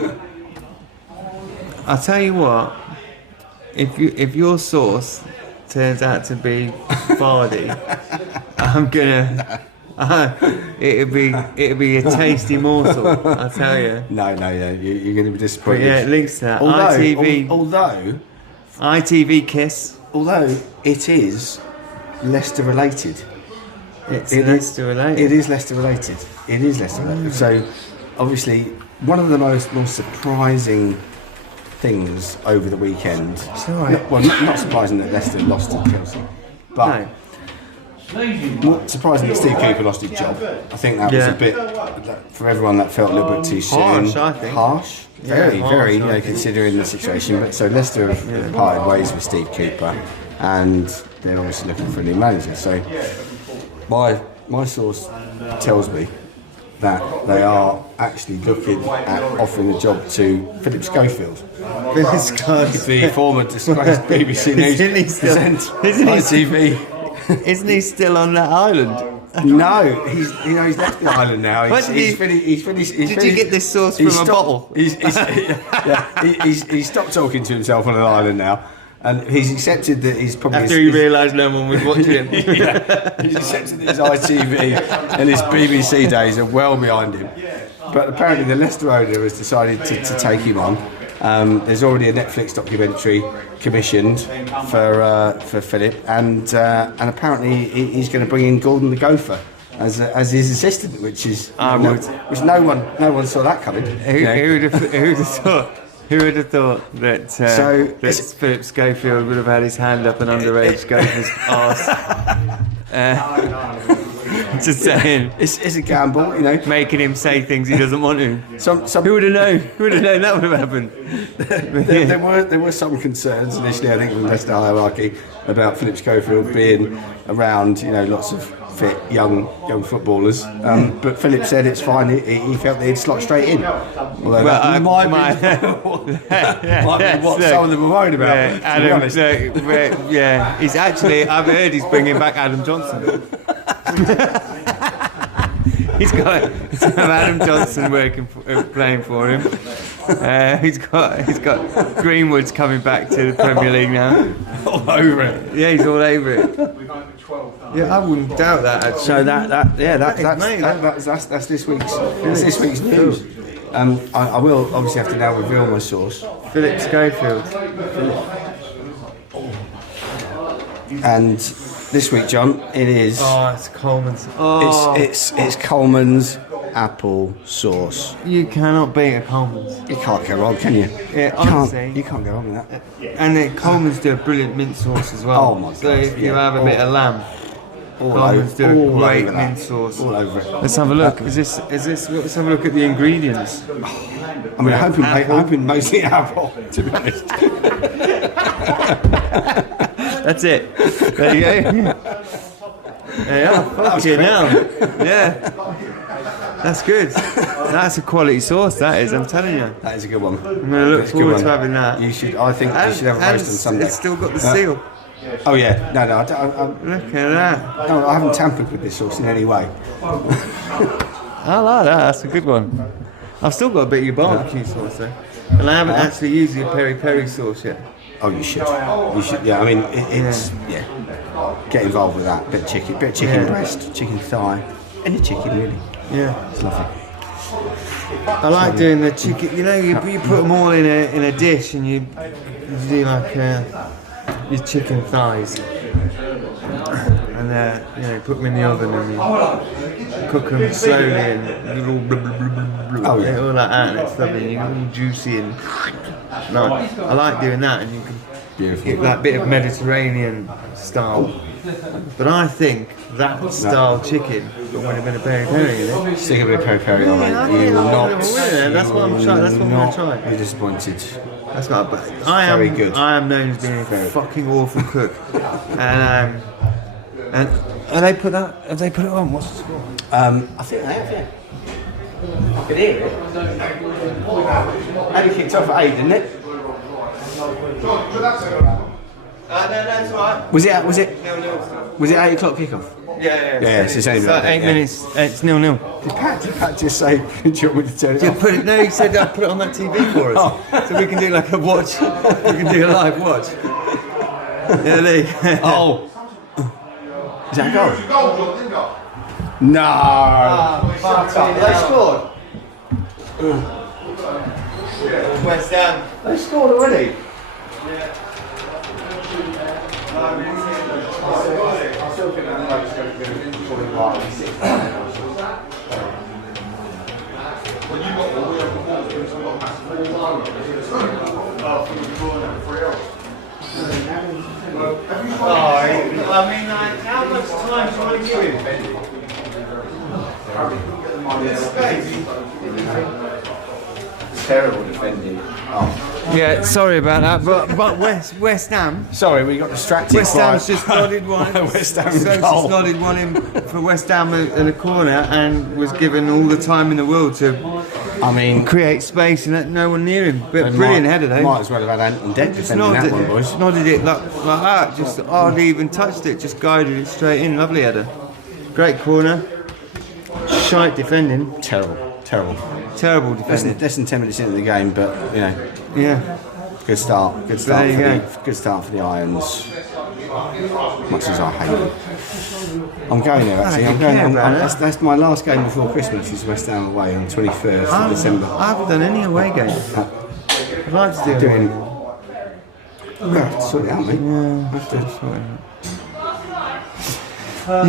I'll tell you what. If your sauce turns out to be Vardy, I'm gonna. It'll be a tasty morsel. I'll tell you. No, yeah, you're going to be disappointed. But yeah, it links to that. ITV kiss. Although it is Leicester related. It is Leicester related. So, obviously, one of the most surprising things over the weekend. Not surprising that Leicester lost to Chelsea, but not surprising that Steve Cooper lost his job. I think that was a bit, for everyone, that felt a little bit too soon. Harsh, I think. Harsh, very, considering the situation. But so Leicester have parted ways with Steve Cooper, and they're obviously looking for a new manager. So my source tells me that they are actually looking at offering a job to Philip Schofield, the former disgraced BBC News presenter, ITV. Isn't he still on that island? No, he's left the island now. He's finished. Did you get this sauce from a bottle? He's stopped talking to himself on an island now, and he's accepted that he's probably after he realised no one was watching him. He's accepted that his ITV and his BBC days are well behind him. But apparently the Leicester owner has decided to take him on. There's already a Netflix documentary commissioned for Philip, and apparently he's going to bring in Gordon the Gopher as his assistant, which is which no one saw that coming. Who would have thought that Philip Schofield would have had his hand up an underage gopher's arse? Just saying, it's a gamble, making him say things he doesn't want to. Who would have known? Who would have known that would have happened? there were some concerns initially, I think, in the Leicester hierarchy about Philip Schofield being around, lots of fit young footballers. But Philip said it's fine. He felt that he'd slot straight in. Although that might be what some of them were worried about. He's actually. I've heard he's bringing back Adam Johnson. He's got Adam Johnson playing for him. He's got Greenwood's coming back to the Premier League now. All over it. Yeah, he's all over it. Yeah, I wouldn't doubt that. Actually. So that's this week's news. I will obviously have to now reveal my source. Philip Schofield. And this week, John, it is. Oh, it's Coleman's. It's Coleman's apple sauce. You cannot beat a Coleman's. You can't go wrong, can you? Yeah, honestly, you can't go wrong with that. And then Coleman's do a brilliant mint sauce as well. Oh my god! So if you have a bit of lamb, Coleman's do a great mint sauce. All over it. Let's have a look. Is this? Let's have a look at the ingredients. I mean, I'm hoping mostly apple, to be honest. That's it. There you go. There you are. Fucking hell. Yeah. That's good. That's a quality sauce, that is, I'm telling you. That is a good one. I'm going to look forward to having that. I think you should have a roast on Sunday. It's still got the seal. Oh yeah. No, I look at that. No, I haven't tampered with this sauce in any way. I like that. That's a good one. I've still got a bit of your barbecue sauce though. And I haven't actually used your peri-peri sauce yet. Oh, you should. Yeah, I mean, it's get involved with that. Bit of chicken breast, chicken thigh, any chicken really. Yeah, it's lovely. I like doing the chicken. You put them all in a dish and you do like your chicken thighs, and put them in the oven and you cook them slowly and all blah, blah, blah, blah, all like that, and it's lovely. You're all juicy and nice. I like doing that, and you can get that bit of Mediterranean style. But I think that style chicken would have been a peri-peri. Stick a bit of peri-peri on it. That's what I'm trying. That's what I'm going to try. Be disappointed. That's what very good. I am known as being a fucking awful cook, and they put that. Have they put it on? What's the score? I think they have. Yeah. I could hear it. Only kicked off at 8, didn't it? No, that's all right. Was it 8 o'clock kickoff? Yeah. Yeah, it's only like 8 minutes. It's 0-0. Did Pat just say, do you want me to turn it off? No, he said put it on that TV for us, so we can do like a watch. We can do a live watch. Yeah, Lee. Oh. Is that a goal? No. They scored. West Ham. They scored already? Yeah. I still think that just going to be probably like 6. When you got all the other balls, it's a lot of massive how much time do I give him? Terrible defending. Yeah, sorry about that, but West Ham. Sorry, we got distracted. West Ham's just nodded one. West Ham just nodded one in for West Ham in the corner and was given all the time in the world to. Create space and let no one near him. But brilliant header though. Might as well have had Ant and Deck defending that one, boys. Nodded it like that, just hardly even touched it, just guided it straight in. Lovely header. Great corner. Shite defending. Terrible defending. Less than 10 minutes into the game, but you know. Yeah. Good start for the Irons. Much as I hate them. I'm going there actually. That's my last game before Christmas. Is West Ham away on 21st of December. I haven't done any away games. I'd like to do it. We'll have to sort it out, mate.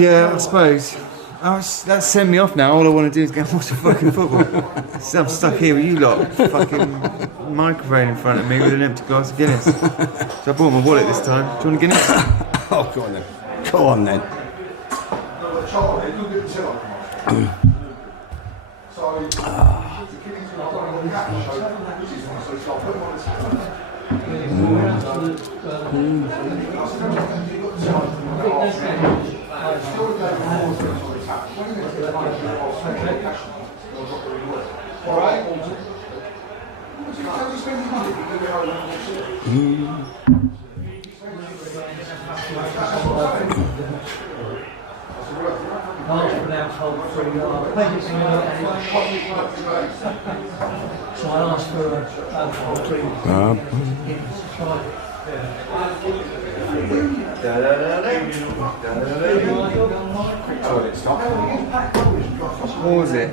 Yeah, I suppose. That's send me off now. All I want to do is go and watch the fucking football. So I'm stuck here with you lot, fucking microphone in front of me with an empty glass of Guinness. So I bought my wallet this time. Do you want a Guinness? Oh, go on then. Go on then. So I asked for a hold 3. What was it?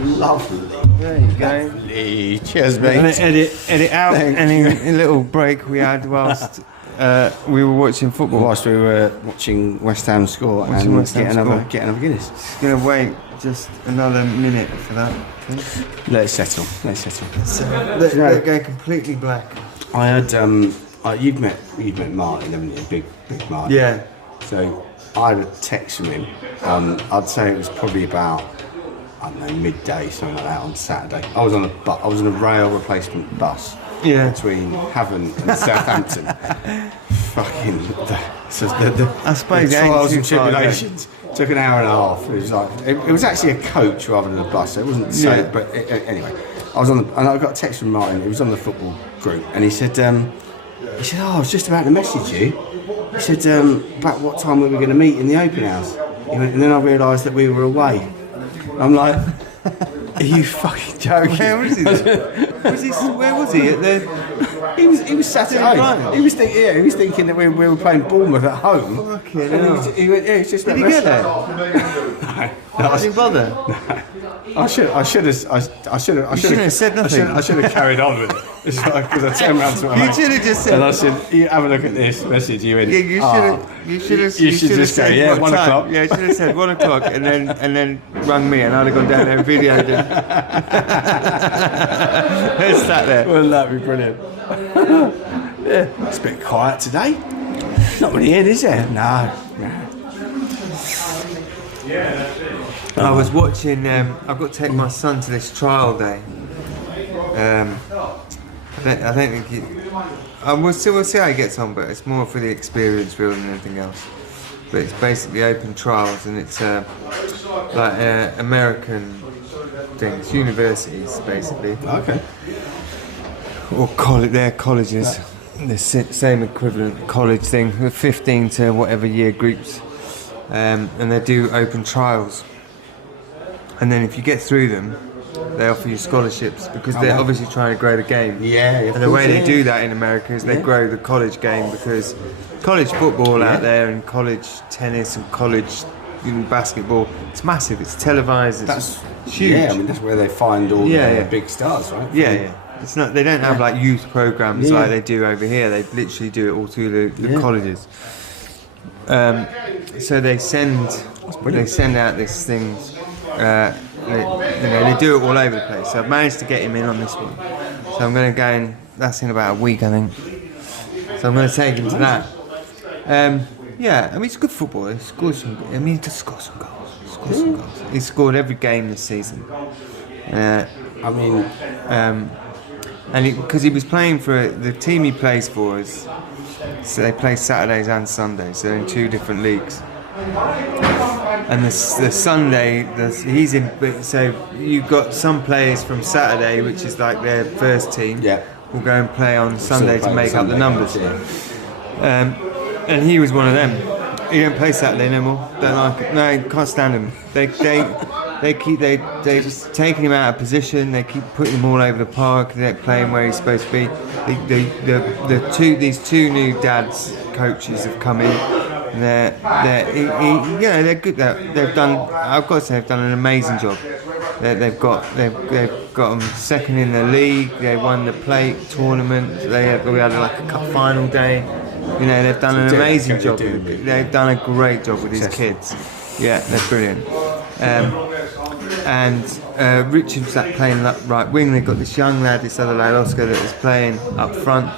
Lovely. There you go. Lovely. Cheers, I'm mate. gonna edit out any little break we had whilst we were watching football. Whilst we were watching West Ham score get another Guinness. Just gonna wait just another minute for that. Okay? Let's settle. Let's go completely black. I had you've met Martin, haven't you? Big Martin. Yeah. So I had a text from him. I'd say it was probably about, I don't know, midday, something like that on Saturday. I was on a rail replacement bus between Havant and Southampton. Fucking I suppose the trials and tribulations took an hour and a half. It was like it was actually a coach rather than a bus. So it wasn't so. But anyway, I was on and I got a text from Martin. He was on the football group, and he said, "Oh, I was just about to message you." He said, "About what time we were going to meet in the open house?" He went, and then I realised that we were away. I'm like, are you fucking joking? Where was he then? Where was he? He was sat at home. He was thinking that we were playing Bournemouth at home. Fucking hell. He went, it's just. Did he get there? No, I didn't bother. No. I should have said nothing. I should have carried on with it. It's like, because I turned around to my You mate should have just said. and I said, "You have a look at this message." You went, Yeah, you should have. You should just said go, yeah, 1 o'clock. Yeah, you should have said 1 o'clock, and then rung me, and I'd have gone down there and videoed it. It's sat there. Wouldn't that be brilliant? Yeah, it's a bit quiet today. Not many in, is there? No. I was watching. I've got to take my son to this trial day. I don't think we'll see how he gets on, but it's more for the experience rather than anything else. But it's basically open trials, and it's like American things, universities basically, Okay. or they're colleges, the same equivalent college thing, with 15 to whatever year groups, and they do open trials, and then if you get through them, they offer you scholarships because they're obviously trying to grow the game. Yeah, and the way they do that in America is they grow the college game, because college football out there and college tennis and college basketball, it's massive, it's televised, it's huge. Yeah, I mean that's where they find all the big stars, right? Yeah. It's not. They don't have like youth programs like they do over here. They literally do it all through the colleges. So they send out these things. They do it all over the place. So I've managed to get him in on this one. So I'm going to go and that's in about a week, I think. So I'm going to take him to that. I mean, it's good football. He scored some. I mean, he just scored some goals. He scored every game this season. I mean, and because he was playing for the team he plays for us, so they play Saturdays and Sundays. So in 2 different leagues. And the Sunday, he's in. So you've got some players from Saturday, which is like their first team, will go and play on Sunday to make up the numbers. And he was one of them. He don't play Saturday no more. Don't like it. No, can't stand him. They've taken him out of position. They keep putting him all over the park. They're playing where he's supposed to be. These two new dads coaches have come in. And they're good. They've done. I've got to say, they've done an amazing job. They've got them second in the league. They won the plate tournament. We had like a cup final day. They've done an amazing job. They've done a great job with these kids. Yeah, they're brilliant. And Richard's playing up right wing. They've got this young lad, this other lad, Oscar, that is playing up front.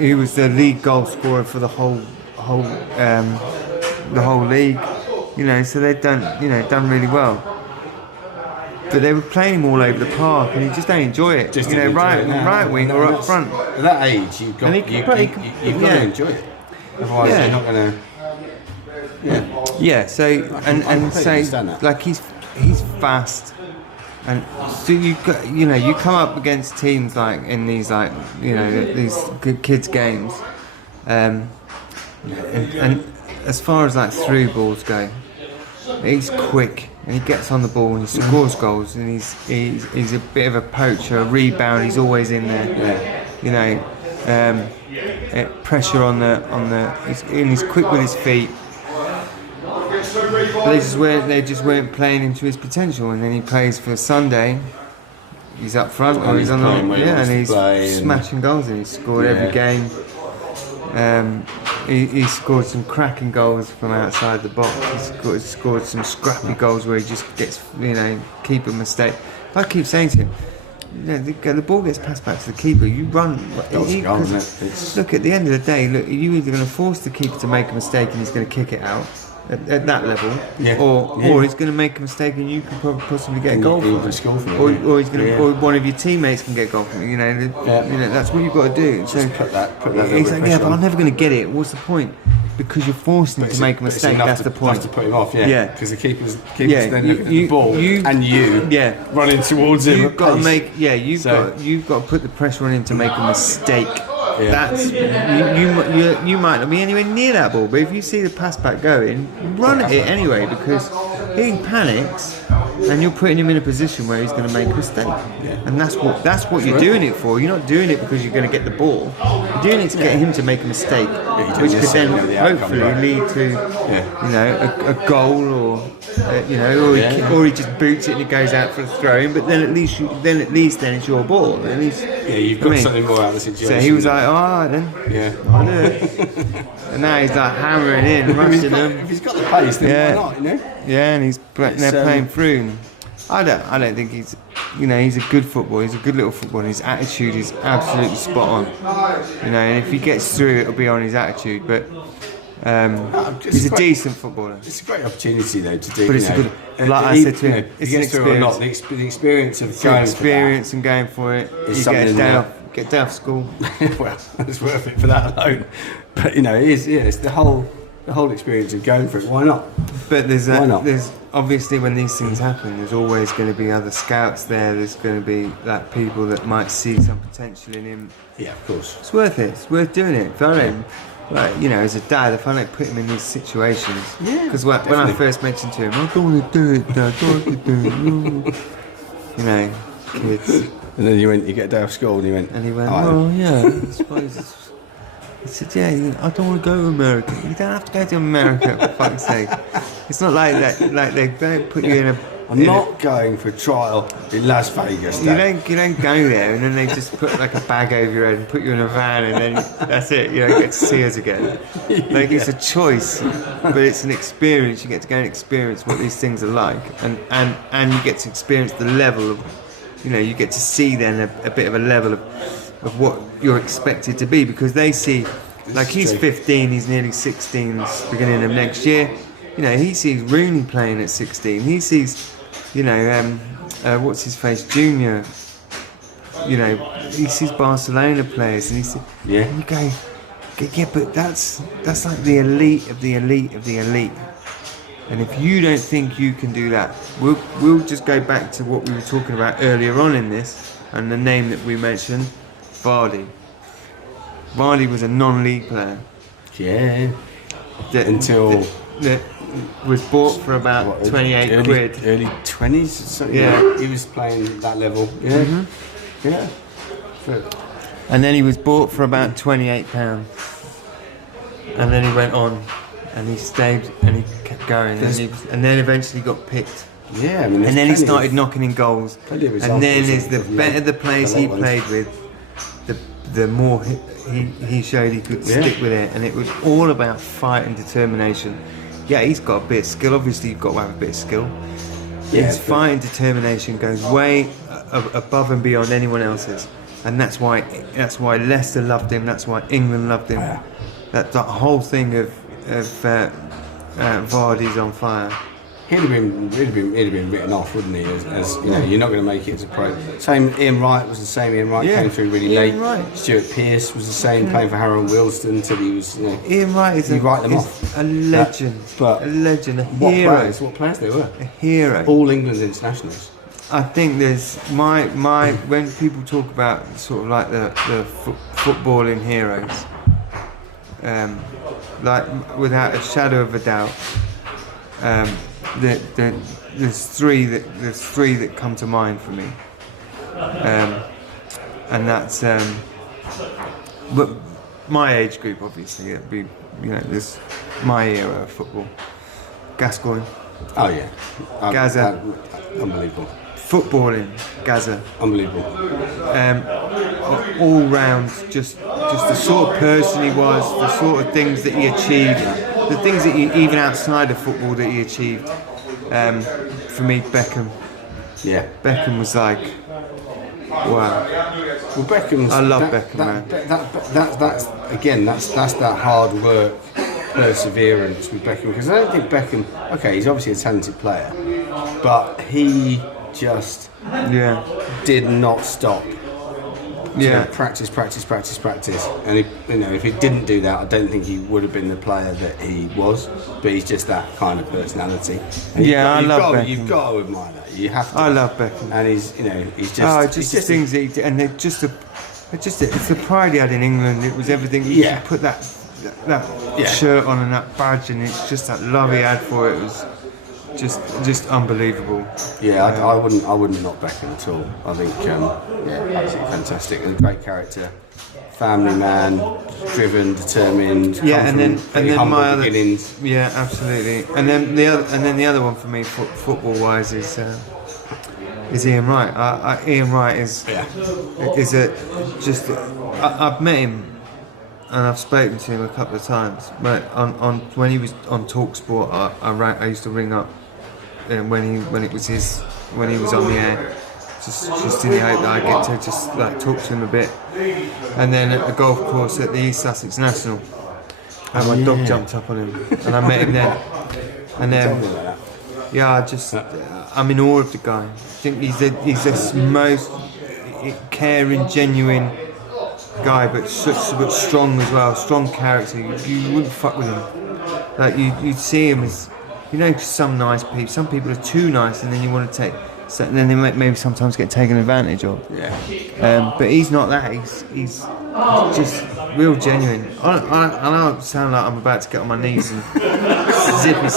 He was the league goal scorer for the whole league. So they've done really well. But they were playing him all over the park, and he just don't enjoy it. Right wing or up front. At that age, you've got to enjoy it. Otherwise, you're not going to. So like he's fast, and so you come up against teams like in these these good kids games, and as far as like through balls go, he's quick and he gets on the ball and he scores goals, and he's a bit of a poacher, a rebound. He's always in there, pressure on the. He's quick with his feet. But they just weren't playing into his potential, and then he plays for Sunday. He's up front, or he's on and he's smashing goals, and he's scored every game. He scored some cracking goals from outside the box. He scored some scrappy goals where he just gets, keeper mistake. I keep saying to him, the ball gets passed back to the keeper. You run. Look, at the end of the day, you're either going to force the keeper to make a mistake and he's going to kick it out at that level, or he's going to make a mistake and you can possibly get a goal from him, or he's going to, or one of your teammates can get a goal from him. That's what you've got to do. So put that he's like, but I'm never going to get it. What's the point? Because you're forcing him to make a mistake. That's the point. To put him off, because the keeper's then looking at the ball and running towards him. You've got to make, you've got to put the pressure on him to make a mistake. That's you might not be anywhere near that ball, but if you see the pass back going, run at it anyway, because he panics and you're putting him in a position where he's going to make a mistake. And that's what you're doing it for. You're not doing it because you're going to get the ball. You're doing it to get him to make a mistake, which could then hopefully lead to a goal, or he just boots it and it goes out for a throw. But then at least it's your ball. At least you've got something more out of the situation. So he was like, alright then. I'll do it. And now he's like hammering in, rushing them. If he's got the pace, then why not? And they're playing through. I don't think he's a good footballer. He's a good little footballer. His attitude is absolutely spot on. And if he gets through, it'll be on his attitude. But he's a decent footballer. It's a great opportunity though to do. But it's a good. Like I said to him, it's an experience. The experience of and going for it. You get day off school. Well, it's worth it for that alone. But it is. It's the whole. the whole experience of going for it. Why not? But there's Why not? there's obviously when these things happen, there's always going to be other scouts there. There's going to be like people that might see some potential in him. Yeah, of course. It's worth it. It's worth doing it. If I don't, like, you know, as a dad, if I don't put him in these situations, because when I definitely. first mentioned to him, I don't want to do it, Dad. I don't want to do it. You know, kids. And then you get a day off school and you went. And he went, "All right, well, yeah, I suppose it's... He said, yeah, I don't want to go to America. You don't have to go to America, for fuck's sake. It's not like that. Like, they don't put you in a... I'm not going for a trial in Las Vegas. You Dad." don't go there and then they just put like a bag over your head and put you in a van and then that's it. You don't get to see us again. Like it's a choice, but it's an experience. You get to go and experience what these things are like, and you get to experience the level of, you know, you get to see then a bit of a level of what you're expected to be, because they see, like he's 15, he's nearly 16, beginning of next year. You know, he sees Rooney playing at 16. He sees, you know, what's his face, Junior. You know, he sees Barcelona players, and he sees, and you go, yeah, but that's like the elite of the elite of the elite. And if you don't think you can do that, we'll just go back to what we were talking about earlier on in this, and the name that we mentioned, Vardy. Vardy was a non-league player. Yeah. That was bought for about 28 quid. Early 20s. So, Yeah. He was playing that level. Yeah. Mm-hmm. Yeah. But, And then he was bought for about £28. And then he went on, and he stayed, and he kept going, and then eventually got picked. yeah, I mean, And then he started knocking in goals. plenty of And then examples as the of, better the players the he late ones. played with, the more he showed he could stick with it. And it was all about fight and determination. Yeah, he's got a bit of skill. Obviously, you've got to have a bit of skill. Yeah, His fight and determination goes way above and beyond anyone else's. And that's why Leicester loved him. That's why England loved him. Yeah. That whole thing of Vardy's on fire. He'd have been written off, wouldn't he? As you know, you're not going to make it as a pro. Same. Ian Wright was the same. Ian Wright came through really late. Ian Wright. Stuart Pearce was the same, playing for Harrow and Wilston until he was. You know, Ian Wright is you write them off. a legend, But a legend, a what hero, players they were. a hero. All England internationals. I think there's my when people talk about sort of like the footballing heroes, like without a shadow of a doubt, there's three that come to mind for me, and that's but my age group, obviously it'd be, you know, this my era of football. Gascoigne, Oh yeah, Gaza. Unbelievable. Footballing, Gaza. Unbelievable. All round, just the sort of person he was, the sort of things that he achieved, the things that he, even outside of football, that he achieved. For me, Beckham. Yeah. Beckham was like, wow. Well, Beckham's. I love Beckham, man. That's again. That's that hard work, perseverance with Beckham, because I don't think Beckham. Okay, he's obviously a talented player, but he just did not stop. Yeah. Practice, and if he didn't do that, I don't think he would have been the player that he was. But he's just that kind of personality. And I love Beckham. You've got to admire that. You have to. I love Beckham. And he's just. Just the things that he did, and it's the pride he had in England. It was everything. He put that shirt on and that badge, and it's just that love he had for it. It was just unbelievable. Yeah, I wouldn't knock Beckham at all. I think absolutely fantastic and a great character, family man, driven, determined. And then my other beginnings. Yeah, absolutely. And then the other one for me, football wise, is Ian Wright. Ian Wright is I've met him. And I've spoken to him a couple of times. But on when he was on TalkSport, I used to ring up when he was on the air, just in the hope that I get to just like talk to him a bit. And then at the golf course at the East Sussex National, and my dog jumped up on him, and I met him then. And then I'm in awe of the guy. I think he's the most caring, genuine guy, but strong as well, strong character. You wouldn't fuck with him. Like you'd see him as, you know, some nice people. Some people are too nice, and then you want to take. So then they maybe sometimes get taken advantage of. Yeah. But he's not that. He's just real genuine. I know I sound like I'm about to get on my knees and zip his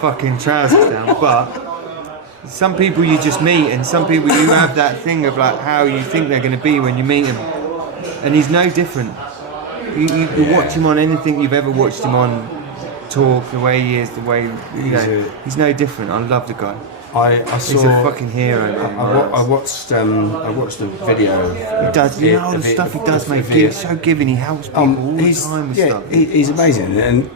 fucking trousers down, but some people you just meet, and some people you have that thing of like how you think they're going to be when you meet him, and he's no different. You watch him on anything you've ever watched him on, talk, the way he is, the way, you know, he's no different. I love the guy. I saw. He's a fucking hero. I watched the video. He does, you know, all the stuff he does, mate. He's so giving. He helps people all the time with stuff. He's amazing. And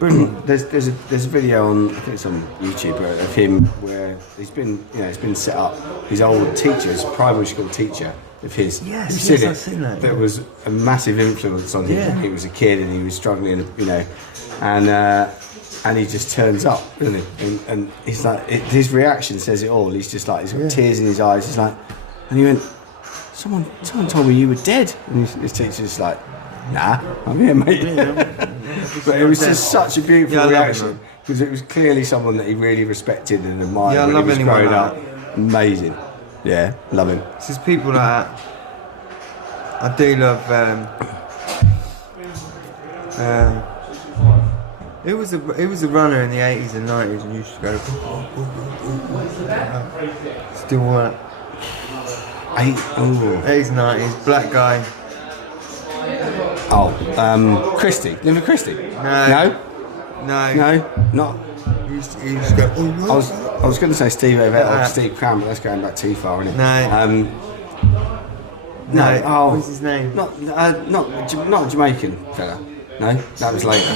there's a video on, I think it's on YouTube, of him where he's been set up. His old teacher, his primary school teacher of his. Yes, I've seen that. That was a massive influence on him when he was a kid and he was struggling, you know, and he just turns up, really, and he's like, his reaction says it all. He's just like, he's got tears in his eyes. He's like, and he went, someone told me you were dead, and his teacher's just like, nah, I'm here, mate. But it was just such a beautiful reaction, because it was clearly someone that he really respected and admired. Yeah, I love anyone growing up. Amazing. Yeah, love him. It's just people like that. I do love. It was a runner in the 80s and 90s and used to go still work. 80s and 90s, black guy. Oh, Christie. Liver Christie? No, not. He used to go. I was going to say Steve Ovett or Steve Cram, but that's going back too far, isn't it? No. Oh, what's his name? Not a Jamaican fella. No, that was later.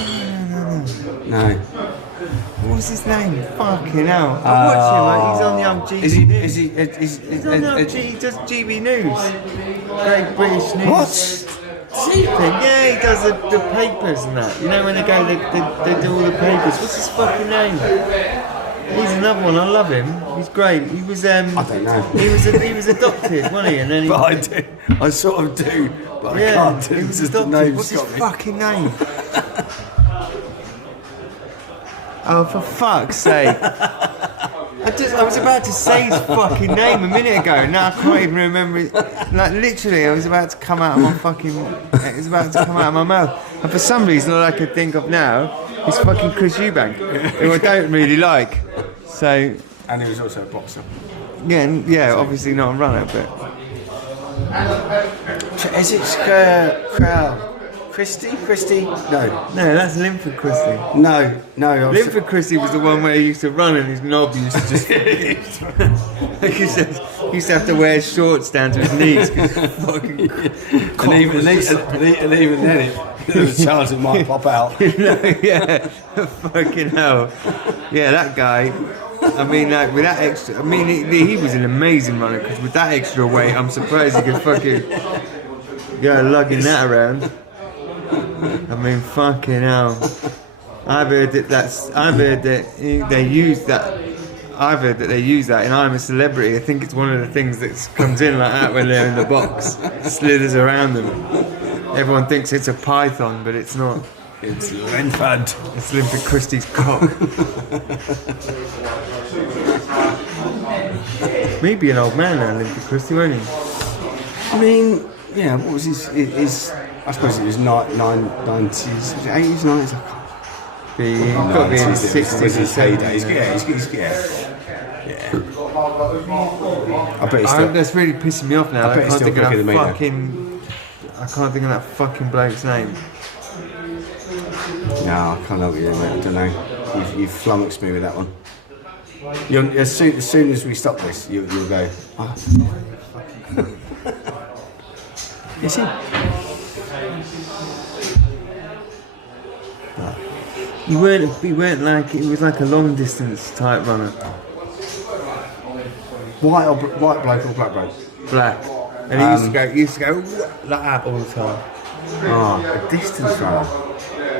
No. What was his name? Fucking hell. I watch him, like, he's on the old GB News. He's on the old he does GB News. Great British News. What? Yeah, he does the papers and that. You know when they go, they do all the papers. What's his fucking name? He's another one. I love him. He's great. He was. I don't know. He was adopted, wasn't he? And then but I do. I sort of do. But I can't do. He was adopted. What's his fucking name? Oh, for fuck's sake. I was about to say his fucking name a minute ago. Now I can't even remember it. Like, literally, I was about to come out of my fucking... It was about to come out of my mouth. And for some reason, all I could think of now is fucking Chris Eubank, who I don't really like. So... And he was also a boxer. Yeah, obviously not a runner, but... Is it Crow? Christie? No, that's Linford Christie. No. Linford Christie was the one where he used to run and his knob used to just... he used to have to wear shorts down to his knees. Fucking and even then, there was a chance it might pop out. Yeah, fucking hell. Yeah, that guy... I mean, like, with that extra... I mean, he was an amazing runner, because with that extra weight, I'm surprised he could fucking go lugging that around. I mean, fucking hell. I've heard that they use that in I'm a Celebrity. I think it's one of the things that comes in like that when they're in the box, slithers around them. Everyone thinks it's a python, but it's not. It's Linford. It's Linford Christie's cock. Maybe an old man now, Linford Christie, won't he? I mean, yeah, what was his I suppose it was 90s, 80s, 90s. He's got to be in his 60s and 70s. Yeah. I bet he's still... That's really pissing me off now. I can't think of that fucking bloke's name. No, I can't help you, mate. I don't know. You've flummoxed me with that one. As soon as we stop this, you'll go, It's him. You weren't like, it was like a long distance type runner. White bloke or black bloke? Black. And he used to go like that all the time. Oh, a distance runner.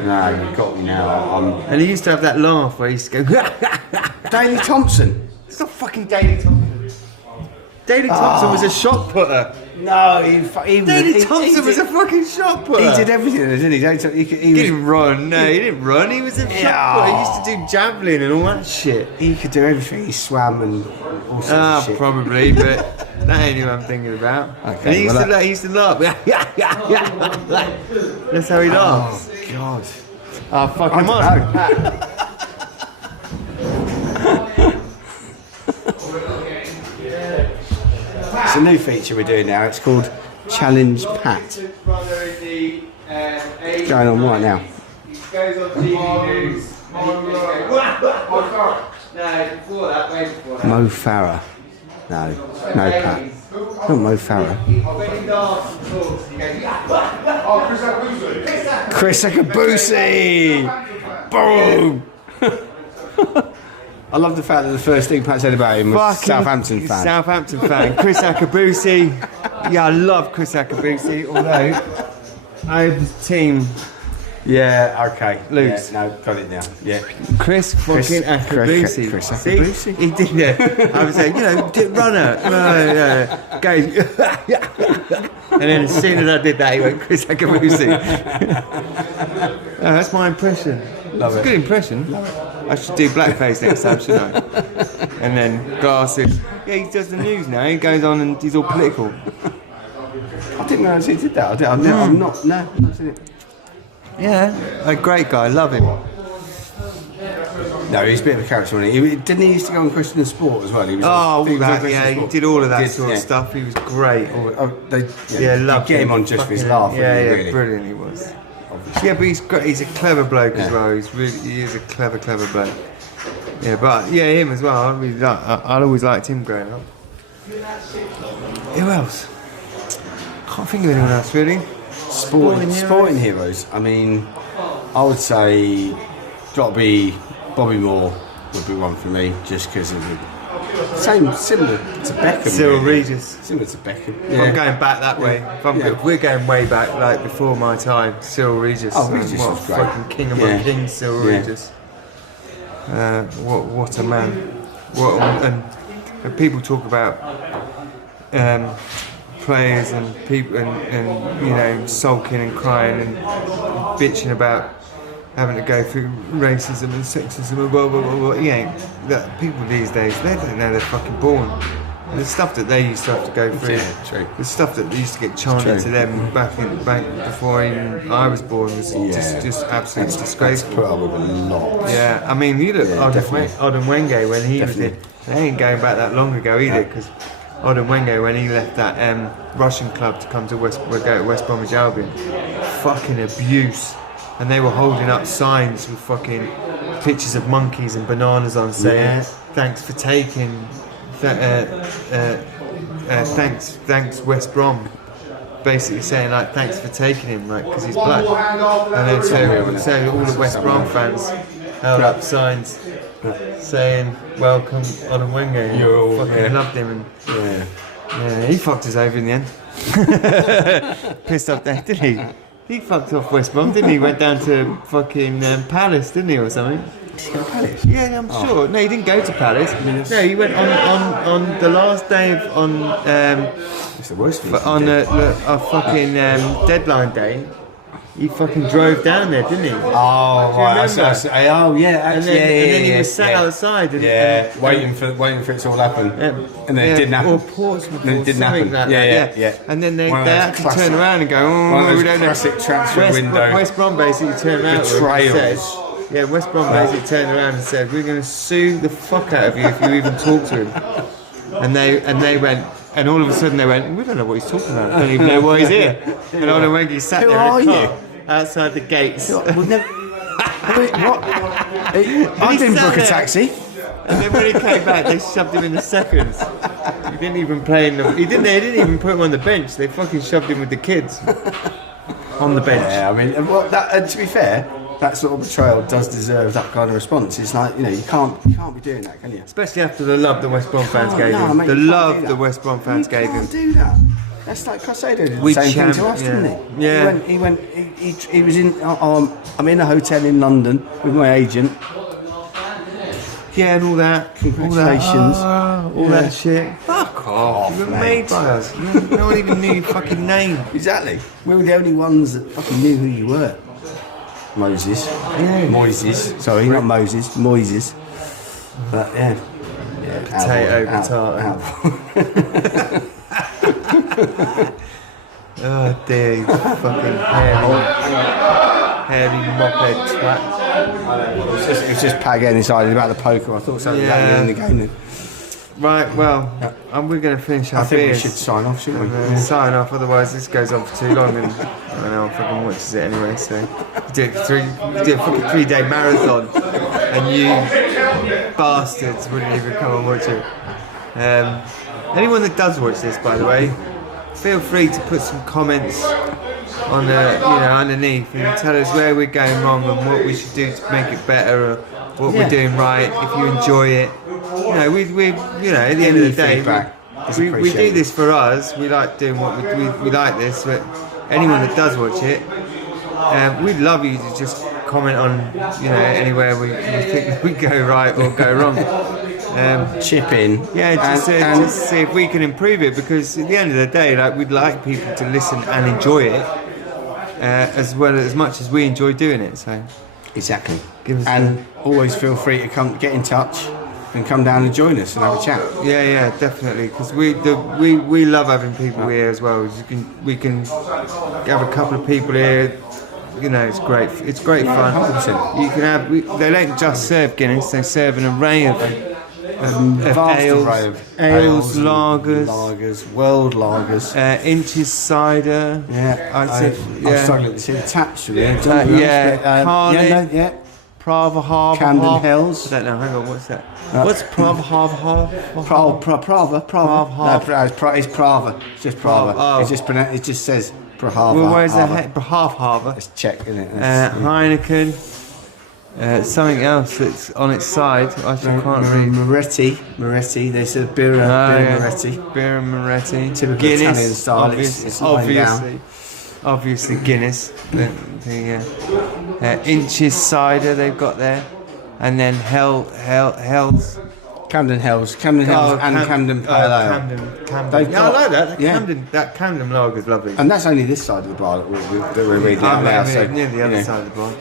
No, you've got me now. And he used to have that laugh where he used to go Daley Thompson. It's not fucking Daley Thompson. Daley Thompson was a shot putter. No, David Thompson was a fucking shot putter. He did everything, didn't he? He didn't run. No, he didn't run. He was a shot putter. He used to do javelin and all that shit. He could do everything. He swam and all sorts of shit. Probably, but that ain't who I'm thinking about. Okay, and he used to laugh. That's how he laughs. Oh God! Oh, fuck him on. It's a new feature we're doing now. It's called Challenge Pat. Going on right now. He goes on TV news. No, before that, way before that. Mo Farah. No Pat. Not Mo Farah. Chris Akabusi. Boom. I love the fact that the first thing Pat said about him was Southampton fan. Southampton fan. Chris Akabusi. Yeah, I love Chris Akabusi, although I have his team. Yeah, okay. Luke's. Yeah, no, got it now. Yeah. Chris fucking Akabusi. Chris Akabusi. See? He did that. I was saying, runner. Goes. And then as soon as I did that, he went Chris Akabusi. That's my impression. Love it's it. A good impression. Love it. I should do blackface next time, shouldn't I? And then glasses. Yeah, he does the news now. He goes on and he's all political. I didn't realise he did that. I'm not seen it. Yeah, a great guy. Love him. No, he's a bit of a character, wasn't he? Didn't he used to go on Question and Sport as well? He was all on that. Question Yeah, and he Sport. did all of that He did, sort of stuff. He was great. Loved get him on just for his laugh. Really. Brilliant he was. Obviously. Yeah, but he's great. He's a clever bloke as well. He is a clever bloke. Yeah, but yeah, him as well. I always liked him growing up. Who else? Can't think of anyone else really. Sporting heroes. I mean, I would say got to be Bobby Moore would be one for me, just because of the similar to Beckham. Cyril Regis. Similar to Beckham. Yeah. I'm going back that way. If we're going way back, like before my time, Cyril Regis. Oh, Regis was great. Fucking king among kings, Cyril Regis. What a man. And people talk about players and people and sulking and crying and bitching about having to go through racism and sexism and blah blah blah blah. That people these days, they don't know they're fucking born. And the stuff that they used to have to go through, the stuff that used to get chanted to them back before even I was born was just absolutely disgraceful. Put up with a lot. Yeah, I mean, you look Odin Wenge when he was in. They ain't going back that long ago either, because Odin Wenge, when he left that Russian club to come to West Bromwich Albion, fucking abuse. And they were holding up signs with fucking pictures of monkeys and bananas on, saying thanks for taking, thanks West Brom, basically saying like thanks for taking him, like because he's black. And then so all the West Brom fans held up signs saying welcome Odin Wenge. Fucking loved him, and he fucked us over in the end. Pissed off there, didn't he? He fucked off West Brom, didn't he? Went down to fucking Palace, didn't he, or something? Did he go to Palace? Yeah, I'm sure. No, he didn't go to Palace. No, he went on the last day It's the worst thing. on a fucking deadline day. He fucking drove down there, didn't he? Oh, right. And then he was sat outside. Waiting for it to all happen. And then it didn't happen. Or Portsmouth, and then it didn't happen. Like that. And then they had to turn around and go, we don't know. Classic transfer window. West Brom basically turned around Betrayals. West Brom basically turned around and said, we're going to sue the fuck out of you if you even talk to him. And they went. And all of a sudden they went, we don't know what he's talking about. I don't even know why he's here. And Odin Wenge sat there in a car outside the gates. What? I didn't book a taxi. And then when he came back, they shoved him in the seconds. He didn't even play in the. They didn't even put him on the bench. They fucking shoved him with the kids on the bench. Yeah, I mean, to be fair, that sort of betrayal does deserve that kind of response. It's like, you can't be doing that, can you? Especially after the love the West Brom fans gave him. Mate, the love the West Brom fans gave him. You can't do that. That's like Crusado did the same thing to us, didn't he? Yeah. He was in. I'm in a hotel in London with my agent. Yeah, and all that. Congratulations. All that shit. Fuck off, You were mate. made by us. No one even knew your fucking name. Exactly. We were the only ones that fucking knew who you were. Moses. Yeah. Moises. Sorry, not Moses. Moises. But yeah. Potato, Oh dear, you fucking hairy moped twat. It's just Pag getting excited about the poker. I thought something about you in the game then. Right, well, we're going to finish our I think beers. we should sign off, shouldn't we? And, sign off, otherwise this goes on for too long and I don't know, fucking watches it anyway, so we do a fucking 3-day marathon and you bastards wouldn't even come and watch it. Anyone that does watch this, by the way, feel free to put some comments on underneath and tell us where we're going wrong and what we should do to make it better or what we're doing right. If you enjoy it, at the end of the day, we do this for us. We like doing what we like this. But anyone that does watch it, we'd love you to just comment on anywhere we think we go right or go wrong. Chip in. Yeah, just see if we can improve it, because at the end of the day, we'd like people to listen and enjoy it as much as we enjoy doing it. So exactly. And always feel free to get in touch and come down and join us and have a chat. Yeah, definitely, because we love having people here as well. We can have a couple of people here. It's great. It's great fun. 100%. You can have. They don't just serve Guinness; they serve an array of ales, lagers, world lagers, Inches cider. Yeah, I'm struggling to see the taps from there. Carling, Prava Harbour, Camden Hills. I don't know. Hang on, what's that? What's Prava Harbour? Prava. It's Prava. It's just Prava. Oh. It just says Prahava. Well, where's the Harbour? Let's check, isn't it? Heineken. Something else that's on its side. I can't read. Moretti. There's a beer and Moretti. Beer and Moretti. Typical Guinness, Italian style. It's obviously Guinness. Inches cider they've got there, and then Hell's. Camden Hills, and Camden Pale Ale. Camden. Yeah, I like that. That Camden lager is lovely. And that's only this side of the bar that we're reading out now. So near the other side of the bar.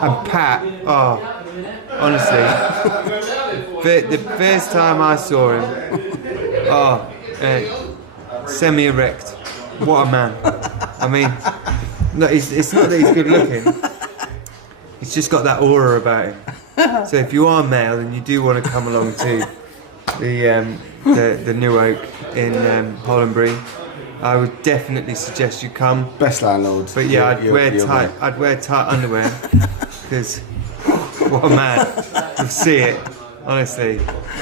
And Pat, honestly, the first time I saw him, semi-erect. What a man. I mean, no, it's not that he's good looking. He's just got that aura about him. So if you are male and you do want to come along to the New Oak in Hollandbury, I would definitely suggest you come. Best landlords. But yeah, I'd wear tight underwear, because what a man. You'll see it. Honestly,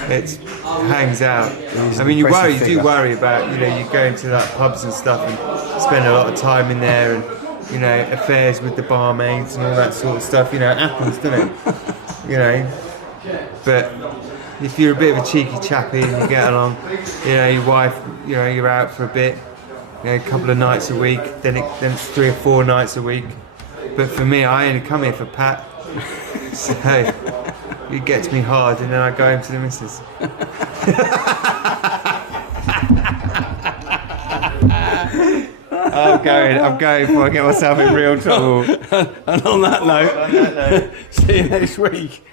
it hangs out. I mean, you do worry about, you go into pubs and stuff and spend a lot of time in there and, affairs with the barmaids and all that sort of stuff. It happens, doesn't it? But if you're a bit of a cheeky chappy and you get along, your wife, you're out for a bit, a couple of nights a week, then it's 3 or 4 nights a week. But for me, I only come here for Pat, so it gets me hard, and then I go home to the missus. I'm going before I get myself in real trouble. And on that note, see you next week.